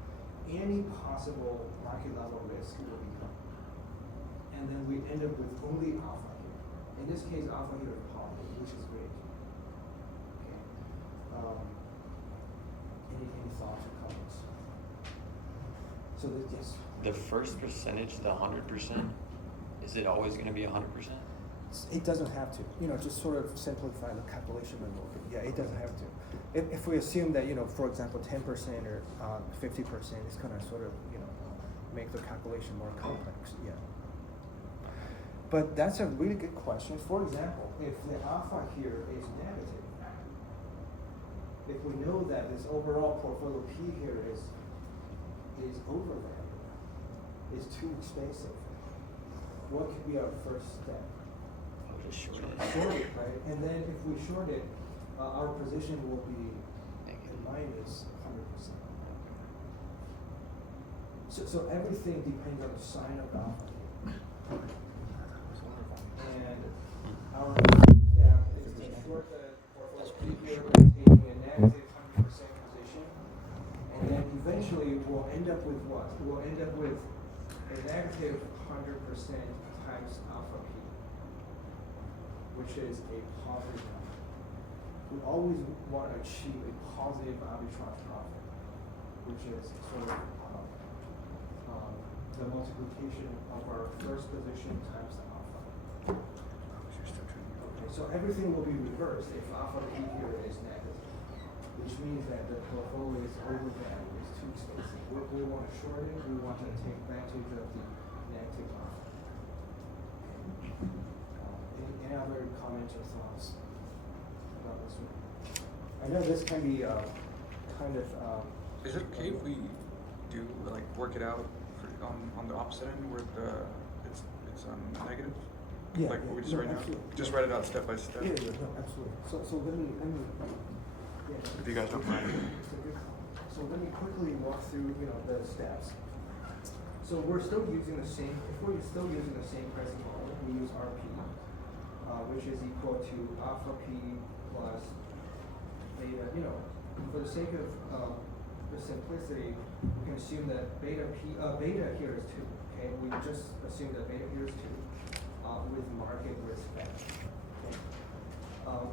any possible market level risk will be gone. And then we end up with only alpha here. In this case, alpha here is positive, which is great. Okay. Any thoughts or comments? So yes. The first percentage, the 100%, is it always going to be 100%? It doesn't have to. Just sort of simplify the calculation a little bit. Yeah, it doesn't have to. If we assume that, for example, 10% or 50% is going to sort of, make the calculation more complex. Yeah. But that's a really good question. For example, if the alpha here is negative, if we know that this overall portfolio P here is overvalued, is too expensive, what could be our first step? Just short it. Short it, right? And then if we short it, our position will be minus 100%. So everything depends on the sign of alpha. And our step is to short the portfolio here by taking a negative 100% position. And then eventually we'll end up with what? We'll end up with a negative 100% times alpha P, which is a positive number. We always want to achieve a positive arbitrage profit, which is sort of the multiplication of our first position times the alpha. Okay, so everything will be reversed if alpha P here is negative, which means that the portfolio is overvalued, is too expensive. We want to short it, we want to take advantage of the negative alpha. Any other comments or thoughts about this one? I know this can be kind of. Is it okay if we do work it out on the opposite end where it's negative? Yeah, like what we just no, right now? absolutely. Just write it out step by step. Yeah, no, absolutely. So let me. Yeah. If you guys don't mind. It's a good call. So let me quickly walk through, the steps. So we're still using the same. If we're still using the same pricing model, we use RP, which is equal to alpha P plus beta. For the sake of the simplicity, we can assume that beta here is 2. Okay, we just assume that beta here is 2 with market risk factor. Okay.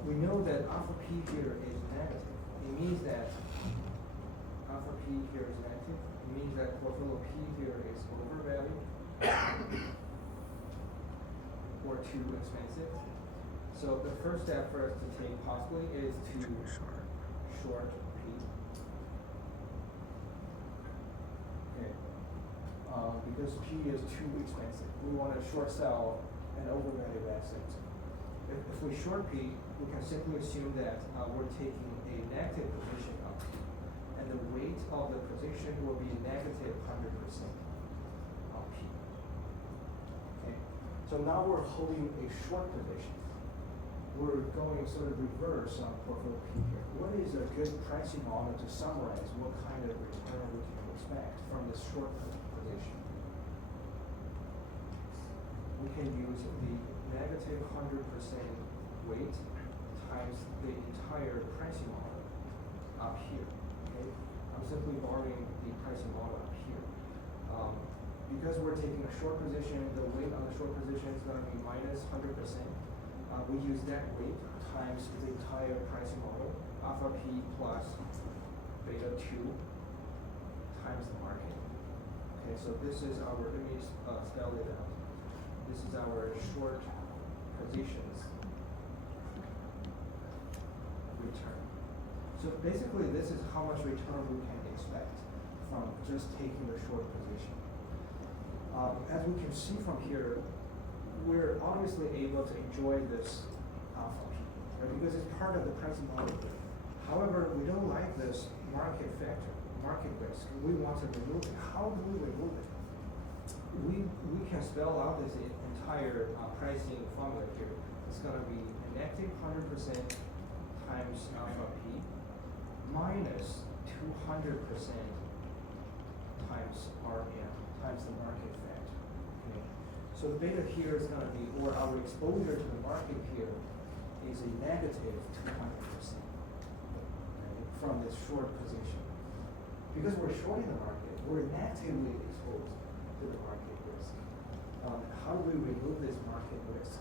We know that alpha P here is negative. It means that alpha P here is negative. It means that portfolio P here is overvalued or too expensive. So So the first step for us to take possibly is to short P. Okay. Because P is too expensive. We want to short sell an overvalued asset. If we short P, we can simply assume that we're taking a negative position of P, and the weight of the position will be negative 100% of P. Okay, so now we're holding a short position. We're going sort of reverse on portfolio P here. What is a good pricing model to summarize what kind of return we can expect from this short position? We can use the negative 100% weight times the entire pricing model up here. Okay, I'm simply borrowing the pricing model up here. Because we're taking a short position, the weight on the short position is going to be minus 100%. We use that weight times the entire pricing model, alpha P plus beta 2 times the market. Okay, so this is our, let me spell it out. This is our short positions return. So basically this is how much return we can expect from just taking the short position. As we can see from here, we're obviously able to enjoy this alpha P, right? Because it's part of the pricing model. However, we don't like this market factor, market risk. We want to remove it. How do we remove it? We can spell out this entire pricing formula here. It's going to be a negative 100% times alpha P minus 200% times RM times the market factor. Okay. So the beta here is going to be, or our exposure to the market here is a negative 200% from this short position. Because we're shorting the market, we're negatively exposed to the market risk. How do we remove this market risk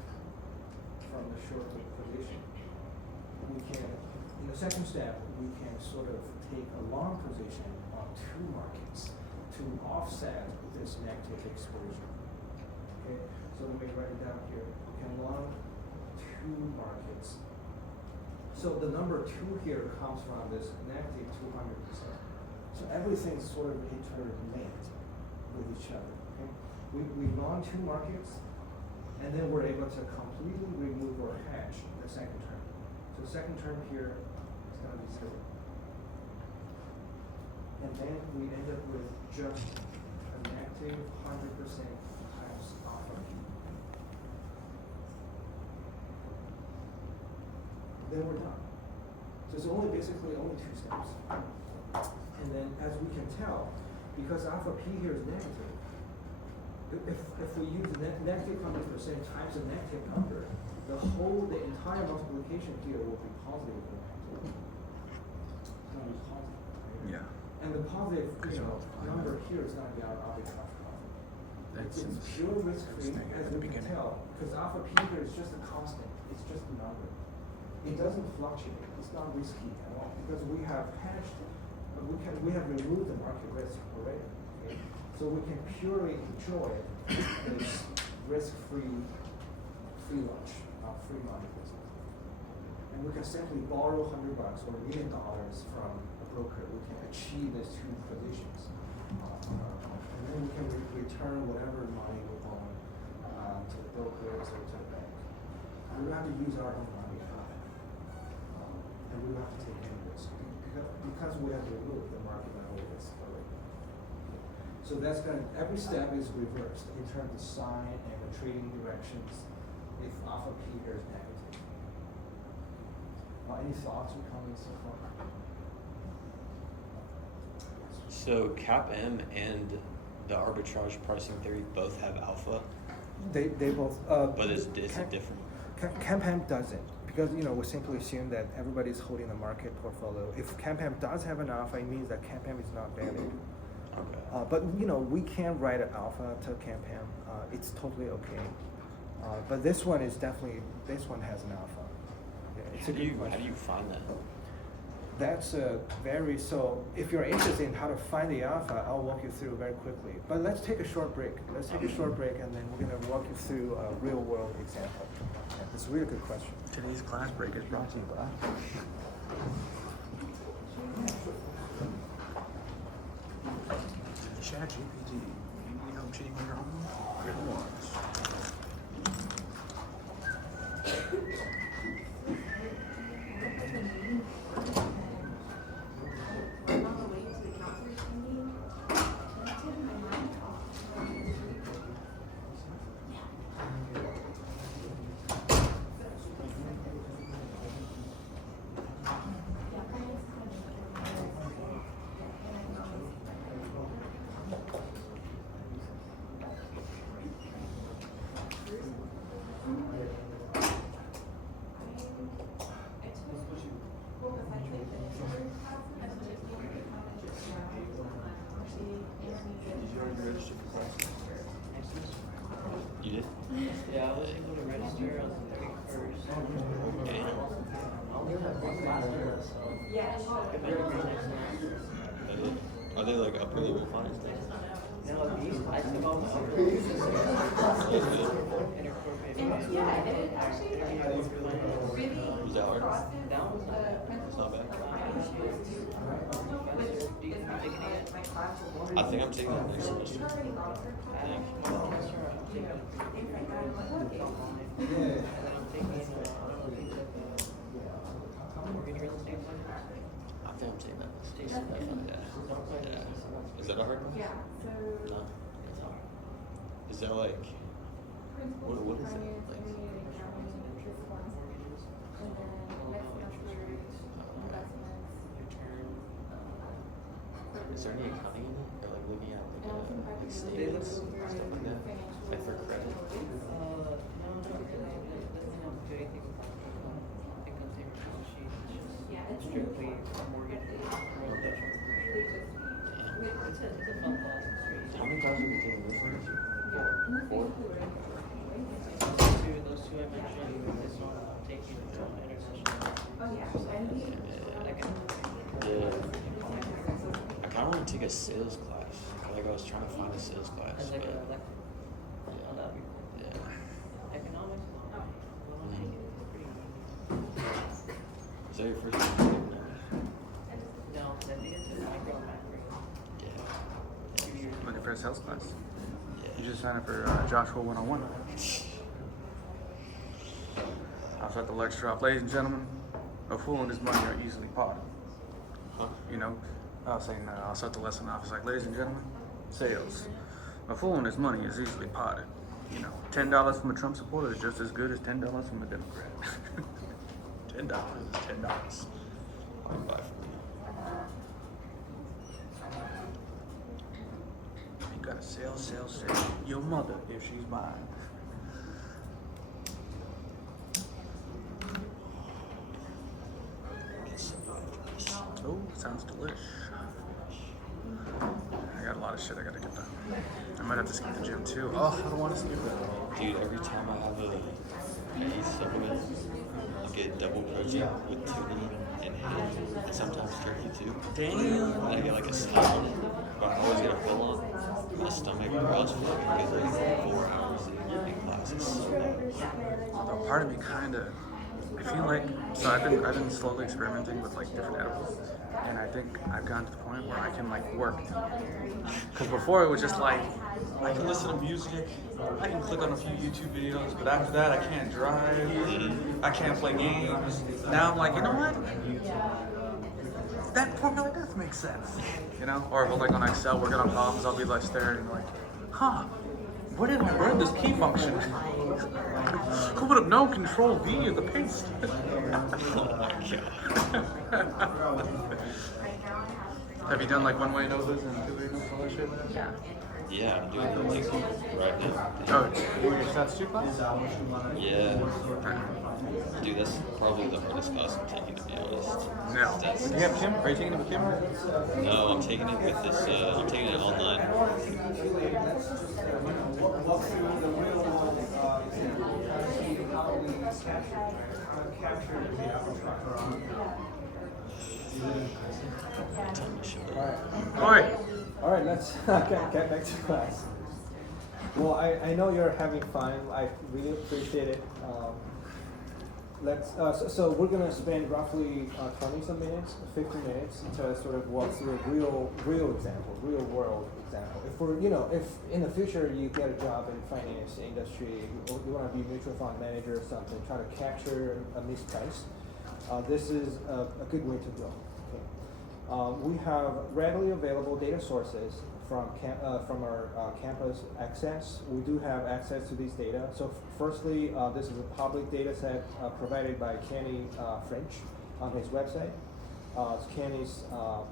from the short position? We can, in the second step, we can sort of take a long position on two markets to offset this negative exposure. Okay, so let me write it down here. We can long two markets. So the number 2 here comes from this negative 200%. So everything's sort of interlinked with each other. Okay? We long two markets, and then we're able to completely remove or hedge the second term. So second term here is going to be 0. And then we end up with just a negative 100% times alpha P. Then we're done. So it's basically only 2 steps. And then as we can tell, because alpha P here is negative, if we use the negative 100% times a negative number, the entire multiplication here will be positive or negative. It's going to be positive. Right? Yeah. And the positive multiply number that. here is going to be our arbitrage profit. That's It's pure risk-free, as we can tell, because alpha P here is just a constant. It's just a number. It doesn't fluctuate. It's not risky at all because we have hedged. We have removed the market risk already. Okay? So we can purely enjoy this risk-free, free lunch, free money business. And we can simply borrow $100 or $1 million from a broker. We can achieve these 2 positions on our account. And then we can return whatever money we own to the brokers or to the bank. We don't have to use our own money for that. And we don't have to take any risk because we have removed the market level risk already. So that's every step is reversed in terms of sign and the trading directions if alpha P here is negative. Any thoughts or comments so far? So CAPM and the arbitrage pricing theory both have alpha, They both. but is it different? CAPM doesn't, because we simply assume that everybody's holding the market portfolio. If CAPM does have an alpha, it means that CAPM is not valid. Okay. But we can write an alpha to CAPM. It's totally okay. But this one has an alpha. Yeah, it's How a do good you question. find that? that's so if you're interested in how to find the alpha, I'll walk you through very quickly. But let's take a short break. Let's take a short break and then we're gonna walk you through a real world example. Yeah, it's a really good question. Today's class break is brought to you by. ChatGPT. You need help cheating on your homework? You're the ones. We're on the way to the counselor's meeting. Can I take my mind off? You did? Yeah, I was able to register on the 31st. Okay. Are they like upper level classes? No, these classes have all the Yeah, it actually really Was that hard? That was It's not bad. Do you think taking it? I think I'm taking it next semester. I think. Mortgage real estate plan? I think I'm taking that next semester. Yeah. Yeah. Is that a hard one? Yeah, so. No. Is that like? What is it? Like, is there any accounting in it? Or like looking at like statements, stuff like that? Like for credit? No, because it doesn't have to do anything with income statement, balance sheet. It's just strictly mortgage, residential. It's a fun class. It's How many classes are you taking this one? Four? Those two I mentioned, this one I'm taking international. Yeah. I kind of want to take a sales class. Like I was trying to find a sales class, As like but a, oh, that'd be cool. yeah. Economics? Is that your first time taking that? No, I think it's a micro and macro. Yeah. 2 years. Looking for a sales class. Yeah. You just signed up for Joshua 101. I'll start the lecture off. Ladies and gentlemen, a fool and his money are easily parted. Huh? You know, I was saying, I'll start the lesson off. It's like, ladies and gentlemen, sales. A fool and his money is easily parted. You know, $10 from a Trump supporter is just as good as $10 from a Democrat. $10 is $10. I'll buy for me. You gotta sell. Your mother, if she's mine. Oh, sounds delish. I got a lot of shit I gotta get done. I might have to skip the gym too. Oh, I don't want to skip that. Dude, every time I have a eat supplement, I get double protein with tuna and ham, and sometimes turkey too. Damn. And I get like a snack on it, but I always get a full on. My stomach growls for like a good 4 hours in class. It's so bad. A part of me kinda, I feel like, so I've been slowly experimenting with like different edibles, and I think I've gotten to the point where I can like work. Cause before it was just like, I can listen to music, I can click on a few YouTube videos, but after that I can't drive, I can't play games. Now I'm like, you know what? That formula does make sense. You know? Or if I'm like on Excel working on problems, I'll be like staring and like, huh, where did I learn this key function? Who would have known Control V is the paste? Oh my god. Have you done like one-way novas and two-way novas, all that shit? Yeah. Yeah, I'm doing it like right now. Oh, you your stats 2 class? Yeah. Dude, that's probably the hardest class I'm taking, to be honest. No. That's, Do you have Kim? Are you taking it with Kim? no, I'm taking it with this, I'm taking it online. Walk through the real world example, see how we capture the arbitrage. Time to show it. Alright. Oi! Alright, let's get back to class. Well, I know you're having fun. I really appreciate it. So we're gonna spend roughly 20 some minutes, 15 minutes to sort of walk through a real example, real world example. If in the future you get a job in finance industry, you want to be a mutual fund manager or something, try to capture a misprice, this is a good way to go. Okay. We have readily available data sources from our campus access. We do have access to these data. So firstly, this is a public data set provided by Kenny French on his website. It's Kenny's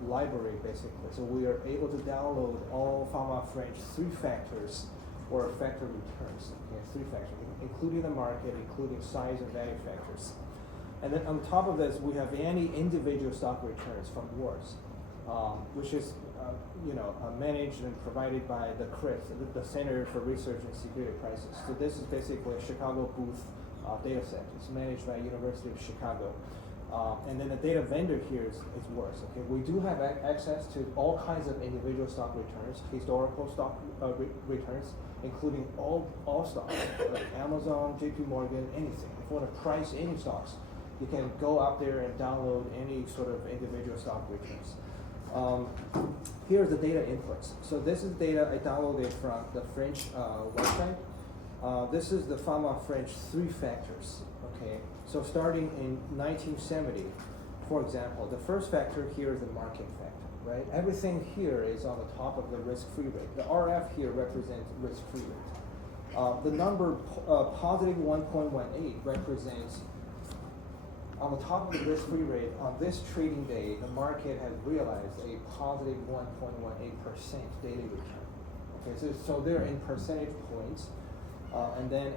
library, basically. So we are able to download all Pharma French 3 factors or factor returns. Okay, 3 factors, including the market, including size and value factors. And then on top of this, we have any individual stock returns from WARS, which is managed and provided by the CRIS, the Center for Research and Security Prices. So this is basically a Chicago booth data set. It's managed by University of Chicago. And then the data vendor here is WARS. Okay, we do have access to all kinds of individual stock returns, historical stock returns, including all stocks, like Amazon, JP Morgan, anything. If you want to price any stocks, you can go out there and download any sort of individual stock returns. Here's the data inputs. So this is data I downloaded from the French website. This is the Pharma French 3 factors. Okay, so starting in 1970, for example, the first factor here is the market factor, right? Everything here is on the top of the risk-free rate. The RF here represents risk-free rate. The number positive 1.18 represents on the top of the risk-free rate. On this trading day, the market has realized a positive 1.18% daily return. Okay, so they're in percentage points. And then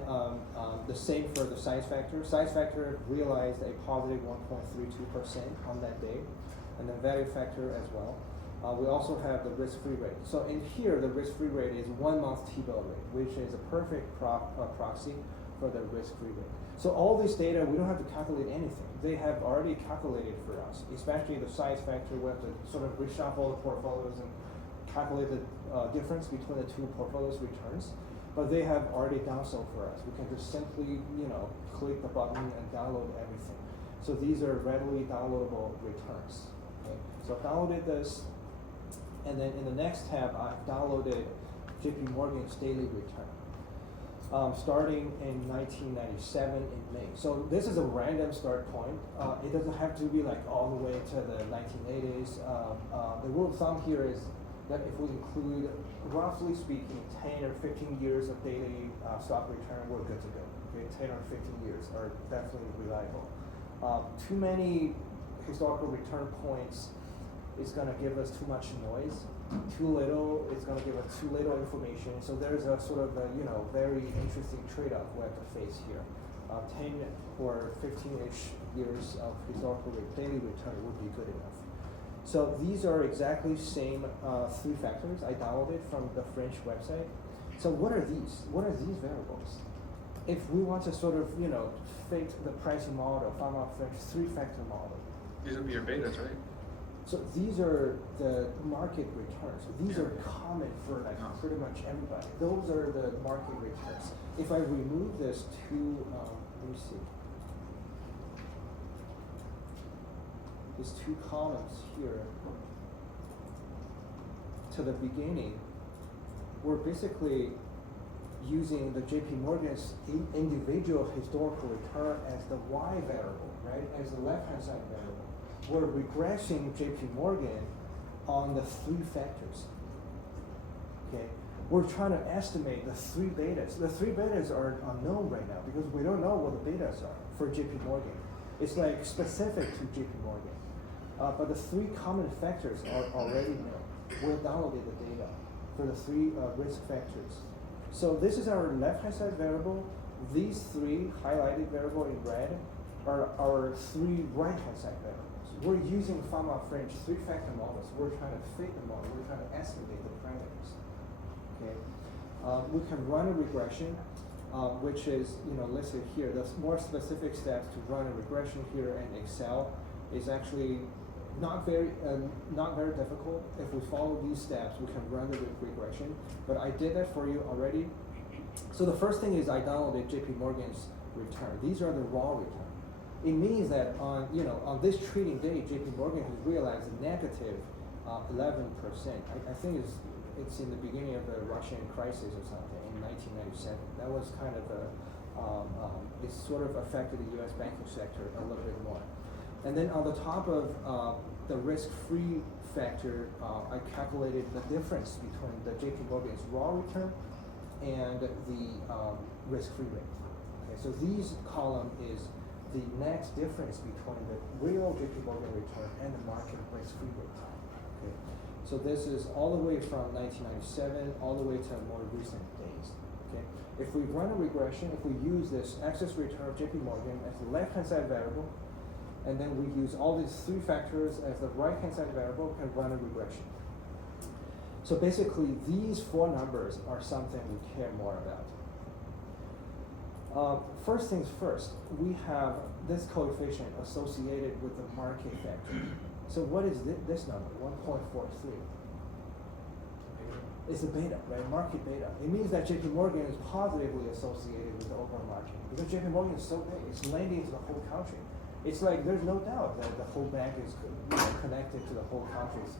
the same for the size factor. Size factor realized a positive 1.32% on that day, and then value factor as well. We also have the risk-free rate. So in here, the risk-free rate is 1 month T-bill rate, which is a perfect proxy for the risk-free rate. So all this data, we don't have to calculate anything. They have already calculated for us, especially the size factor. We have to sort of reshuffle the portfolios and calculate the difference between the 2 portfolios returns. But they have already done so for us. We can just simply, click the button and download everything. So these are readily downloadable returns. Okay? So I've downloaded this, and then in the next tab, I've downloaded JP Morgan's daily return. Starting in 1997 in May. So this is a random start point. It doesn't have to be like all the way to the 1980s. The rule of thumb here is that if we include, roughly speaking, 10 or 15 years of daily stock return, we're good to go. Okay, 10 or 15 years are definitely reliable. Too many historical return points is going to give us too much noise. Too little is going to give us too little information. So there's a sort of a, very interesting trade-off we have to face here. 10 or 15-ish years of historical daily return would be good enough. So these are exactly same 3 factors I downloaded from the French website. So what are these? What are these variables? If we want to sort of, fit the pricing model, Pharma French 3-factor model. These would be your betas, right? So these are the market returns. These are common for pretty much everybody. Those are the market returns. If I remove this 2, let me see. These 2 columns here to the beginning, we're basically using the JP Morgan's individual historical return as the Y variable, right? As the left-hand side variable. We're regressing JP Morgan on the 3 factors. Okay, we're trying to estimate the 3 betas. The 3 betas are unknown right now because we don't know what the betas are for JP Morgan. It's like specific to JP Morgan. But the 3 common factors are already known. We downloaded the data for the 3 risk factors. So this is our left-hand side variable. These 3 highlighted variable in red are our 3 right-hand side variables. We're using Pharma French 3-factor models. We're trying to fit the model. We're trying to estimate the parameters. Okay. We can run a regression, which is listed here. The more specific steps to run a regression here in Excel is actually not very difficult. If we follow these steps, we can run the regression. But I did that for you already. So the first thing is I downloaded JP Morgan's return. These are the raw return. It means that on this trading day, JP Morgan has realized a negative 11%. I think it's in the beginning of the Russian crisis or something in 1997. That was kind of it sort of affected the U.S. banking sector a little bit more. And then on the top of the risk-free factor, I calculated the difference between the JP Morgan's raw return and the risk-free rate. Okay, so these column is the net difference between the real JP Morgan return and the market risk-free rate. Okay, so this is all the way from 1997 all the way to more recent days. Okay, if we run a regression, if we use this excess return of JP Morgan as the left-hand side variable, and then we use all these three factors as the right-hand side variable, we can run a regression. So basically, these four numbers are something we care more about. First things first, we have this coefficient associated with the market factor. So what is this number, 1.43? It's a beta, right? Market beta. It means that JP Morgan is positively associated with the overall market. Because JP Morgan is so big, it's lending to the whole country. It's like there's no doubt that the whole bank is connected to the whole country's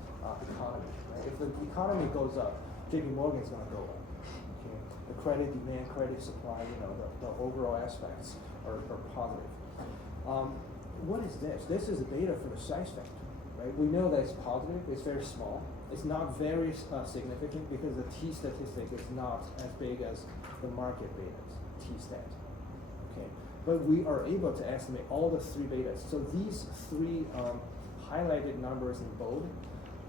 economy. Right? If the economy goes up, JP Morgan is going to go up. Okay? The credit demand, credit supply, the overall aspects are positive. What is this? This is a beta for the size factor. Right? We know that it's positive. It's very small. It's not very significant because the T statistic is not as big as the market betas, T stat. Okay. But we are able to estimate all the three betas. So these three highlighted numbers in bold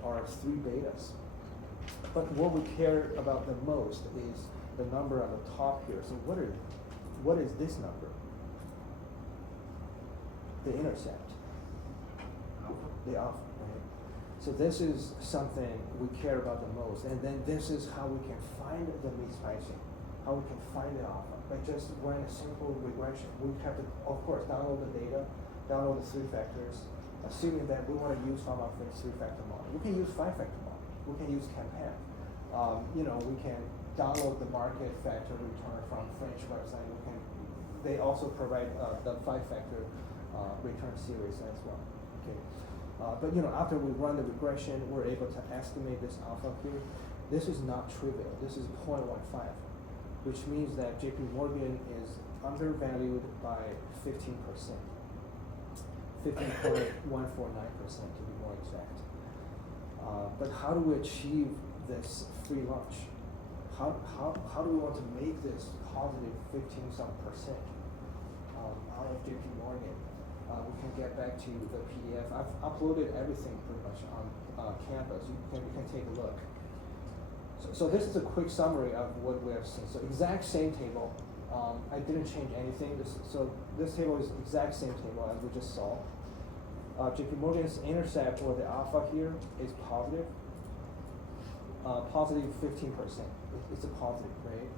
are three betas. But what we care about the most is the number on the top here. So what is this number? The intercept. The alpha, right? So this is something we care about the most. And then this is how we can find the mispricing, how we can find the alpha. By just run a simple regression. We have to, of course, download the data, download the three factors, assuming that we want to use from our three-factor model. We can use five-factor model. We can use Campaign. We can download the market factor return from French website. They also provide the five-factor return series as well. Okay. But after we run the regression, we're able to estimate this alpha here. This is not trivial. This is 0.15. Which means that JP Morgan is undervalued by 15%. 15.149% to be more exact. But how do we achieve this free lunch? How do we want to make this positive 15% out of JP Morgan? We can get back to the PDF. I've uploaded everything pretty much on campus. You can take a look. So this is a quick summary of what we have seen. So exact same table. I didn't change anything. So this table is exact same table as we just saw. JP Morgan's intercept or the alpha here is positive. Positive 15%. It's a positive, right?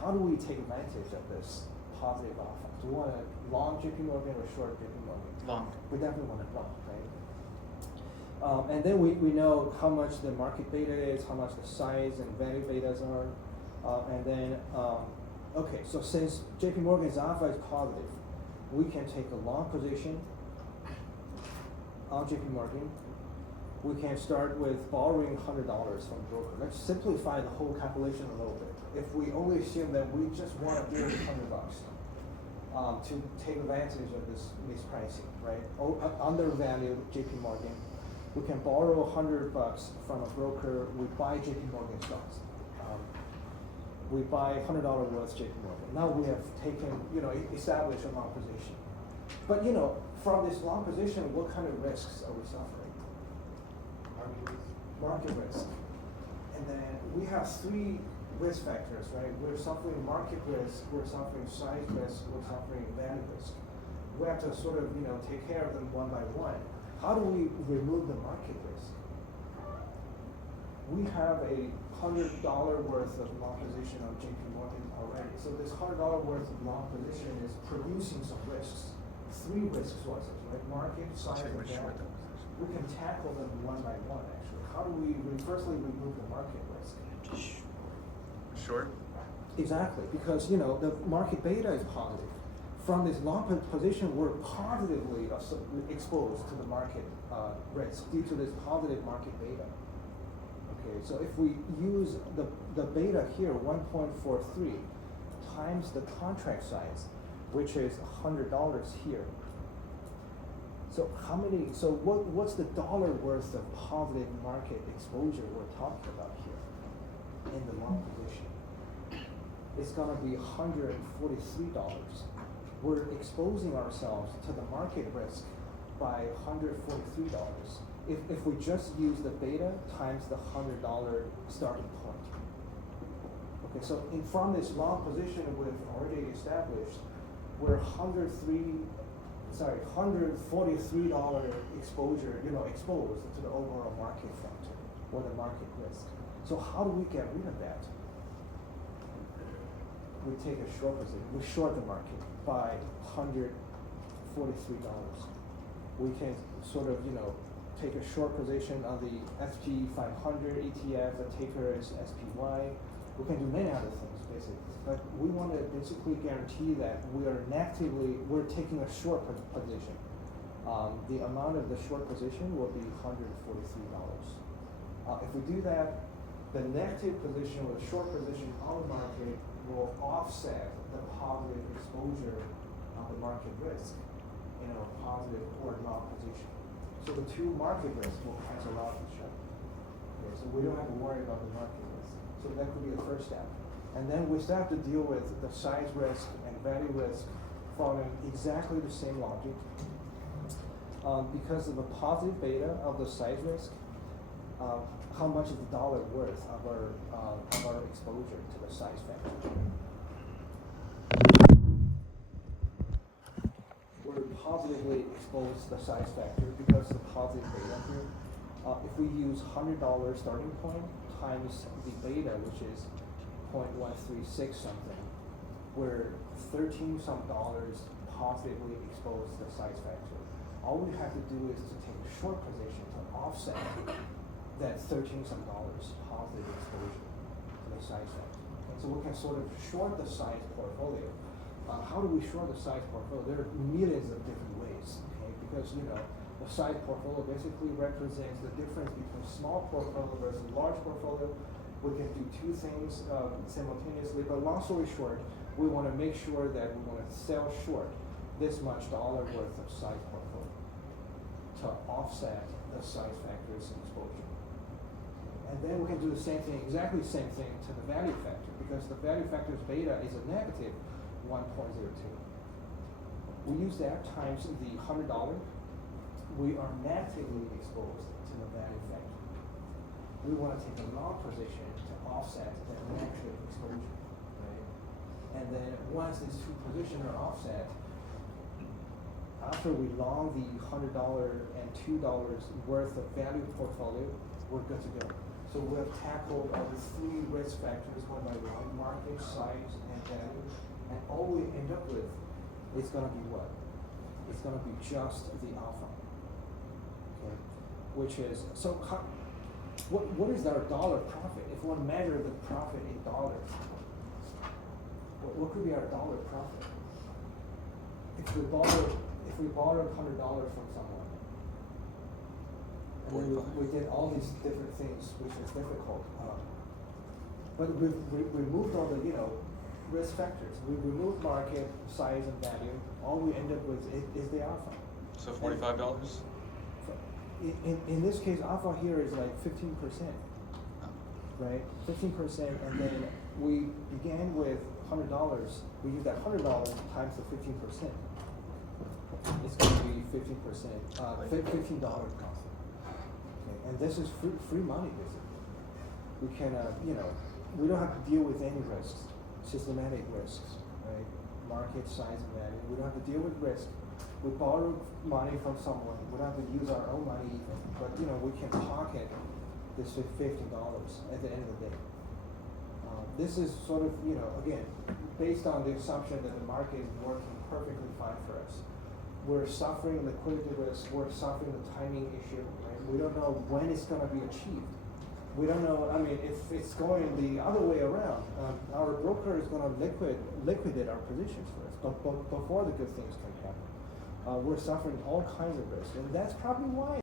How do we take advantage of this positive alpha? Do we want to long JP Morgan or short JP Morgan? Long. We definitely want to long, right? And then we know how much the market beta is, how much the size and value betas are. And then, okay, so since JP Morgan's alpha is positive, we can take a long position on JP Morgan. We can start with borrowing $100 from the broker. Let's simplify the whole calculation a little bit. If we only assume that we just want to borrow $100 to take advantage of this mispricing, right? Undervalued JP Morgan. We can borrow $100 from a broker. We buy JP Morgan stocks. We buy $100 worth JP Morgan. Now we have taken, established a long position. But from this long position, what kind of risks are we suffering? Market risk. And then we have three risk factors, right? We're suffering market risk, we're suffering size risk, we're suffering value risk. We have to sort of, take care of them one by one. How do we remove the market risk? We have a $100 worth of long position on JP Morgan already. So this $100 worth of long position is producing some risks. Three risk sources, right? Market, size, and value. we can tackle them one by one, actually. How do we firstly remove the market risk? Just Short? Exactly, because you know the market beta is positive. From this long position, we're positively exposed to the market risk due to this positive market beta. Okay, so if we use the beta here, 1.43 times the contract size, which is $100 here. So how many? So what's the dollar worth of positive market exposure we're talking about here in the long position? It's gonna be $143. We're exposing ourselves to the market risk by $143. If we just use the beta times the $100 starting point. Okay, so from this long position we've already established, we're $143 exposure, exposed to the overall market factor or the market risk. So how do we get rid of that? We take a short position. We short the market by $143. We can sort of, take a short position on the SP 500 ETF. The ticker is SPY. We can do many other things, basically. But we want to basically guarantee that we're taking a short position. The amount of the short position will be $143. If we do that, the negative position or the short position on the market will offset the positive exposure on the market risk in a positive or long position. So the two market risks will cancel out each other. Okay, so we don't have to worry about the market risk. So that could be the first step. And then we still have to deal with the size risk and value risk following exactly the same logic. Because of the positive beta of the size risk, how much is the dollar worth of our exposure to the size factor? We're positively exposed to the size factor because of the positive beta here. If we use $100 starting point times the beta, which is 0.136 something, we're $13 some positively exposed to the size factor. All we have to do is to take a short position to offset that $13 some positive exposure to the size factor. And so we can sort of short the size portfolio. How do we short the size portfolio? There are millions of different ways, okay? Because the size portfolio basically represents the difference between small portfolio versus large portfolio. We can do two things simultaneously, but long story short, we want to make sure that we want to sell short this much dollar worth of size portfolio to offset the size factor's exposure. And then we can do the same thing, exactly the same thing to the value factor, because the value factor's beta is a negative 1.02. We use that times the $100. We are negatively exposed to the value factor. We want to take a long position to offset that negative exposure, right? And then once these two positions are offset, after we long the $100 and $2 worth of value portfolio, we're good to go. So we have tackled all the three risk factors one by one: market, size, and value. And all we end up with is going to be what? It's going to be just the alpha. Okay, which is what is our dollar profit? If we want to measure the profit in dollars, what could be our dollar profit? If we borrowed $100 from someone, and then we did all these different things, which is difficult. But we've removed all the risk factors. We remove market, size, and value. All we end up with is the alpha. So $45? In this case, alpha here is like 15%, right? 15%, and then we began with $100. We use that $100 times the 15%. It's going to be 15%, $15 profit. Okay, and this is free money basically. We can, we don't have to deal with any risks. Systematic risks, right? Market, size, and value. We don't have to deal with risk. We borrow money from someone. We don't have to use our own money even. But we can pocket this $15 at the end of the day. This is sort of, again, based on the assumption that the market is working perfectly fine for us. we're suffering liquidity risk, we're suffering the timing issue, right? We don't know when it's gonna be achieved. We don't know, I mean, if it's going the other way around, our broker is gonna liquidate our positions for us, but before the good things can happen. We're suffering all kinds of risk, and that's probably why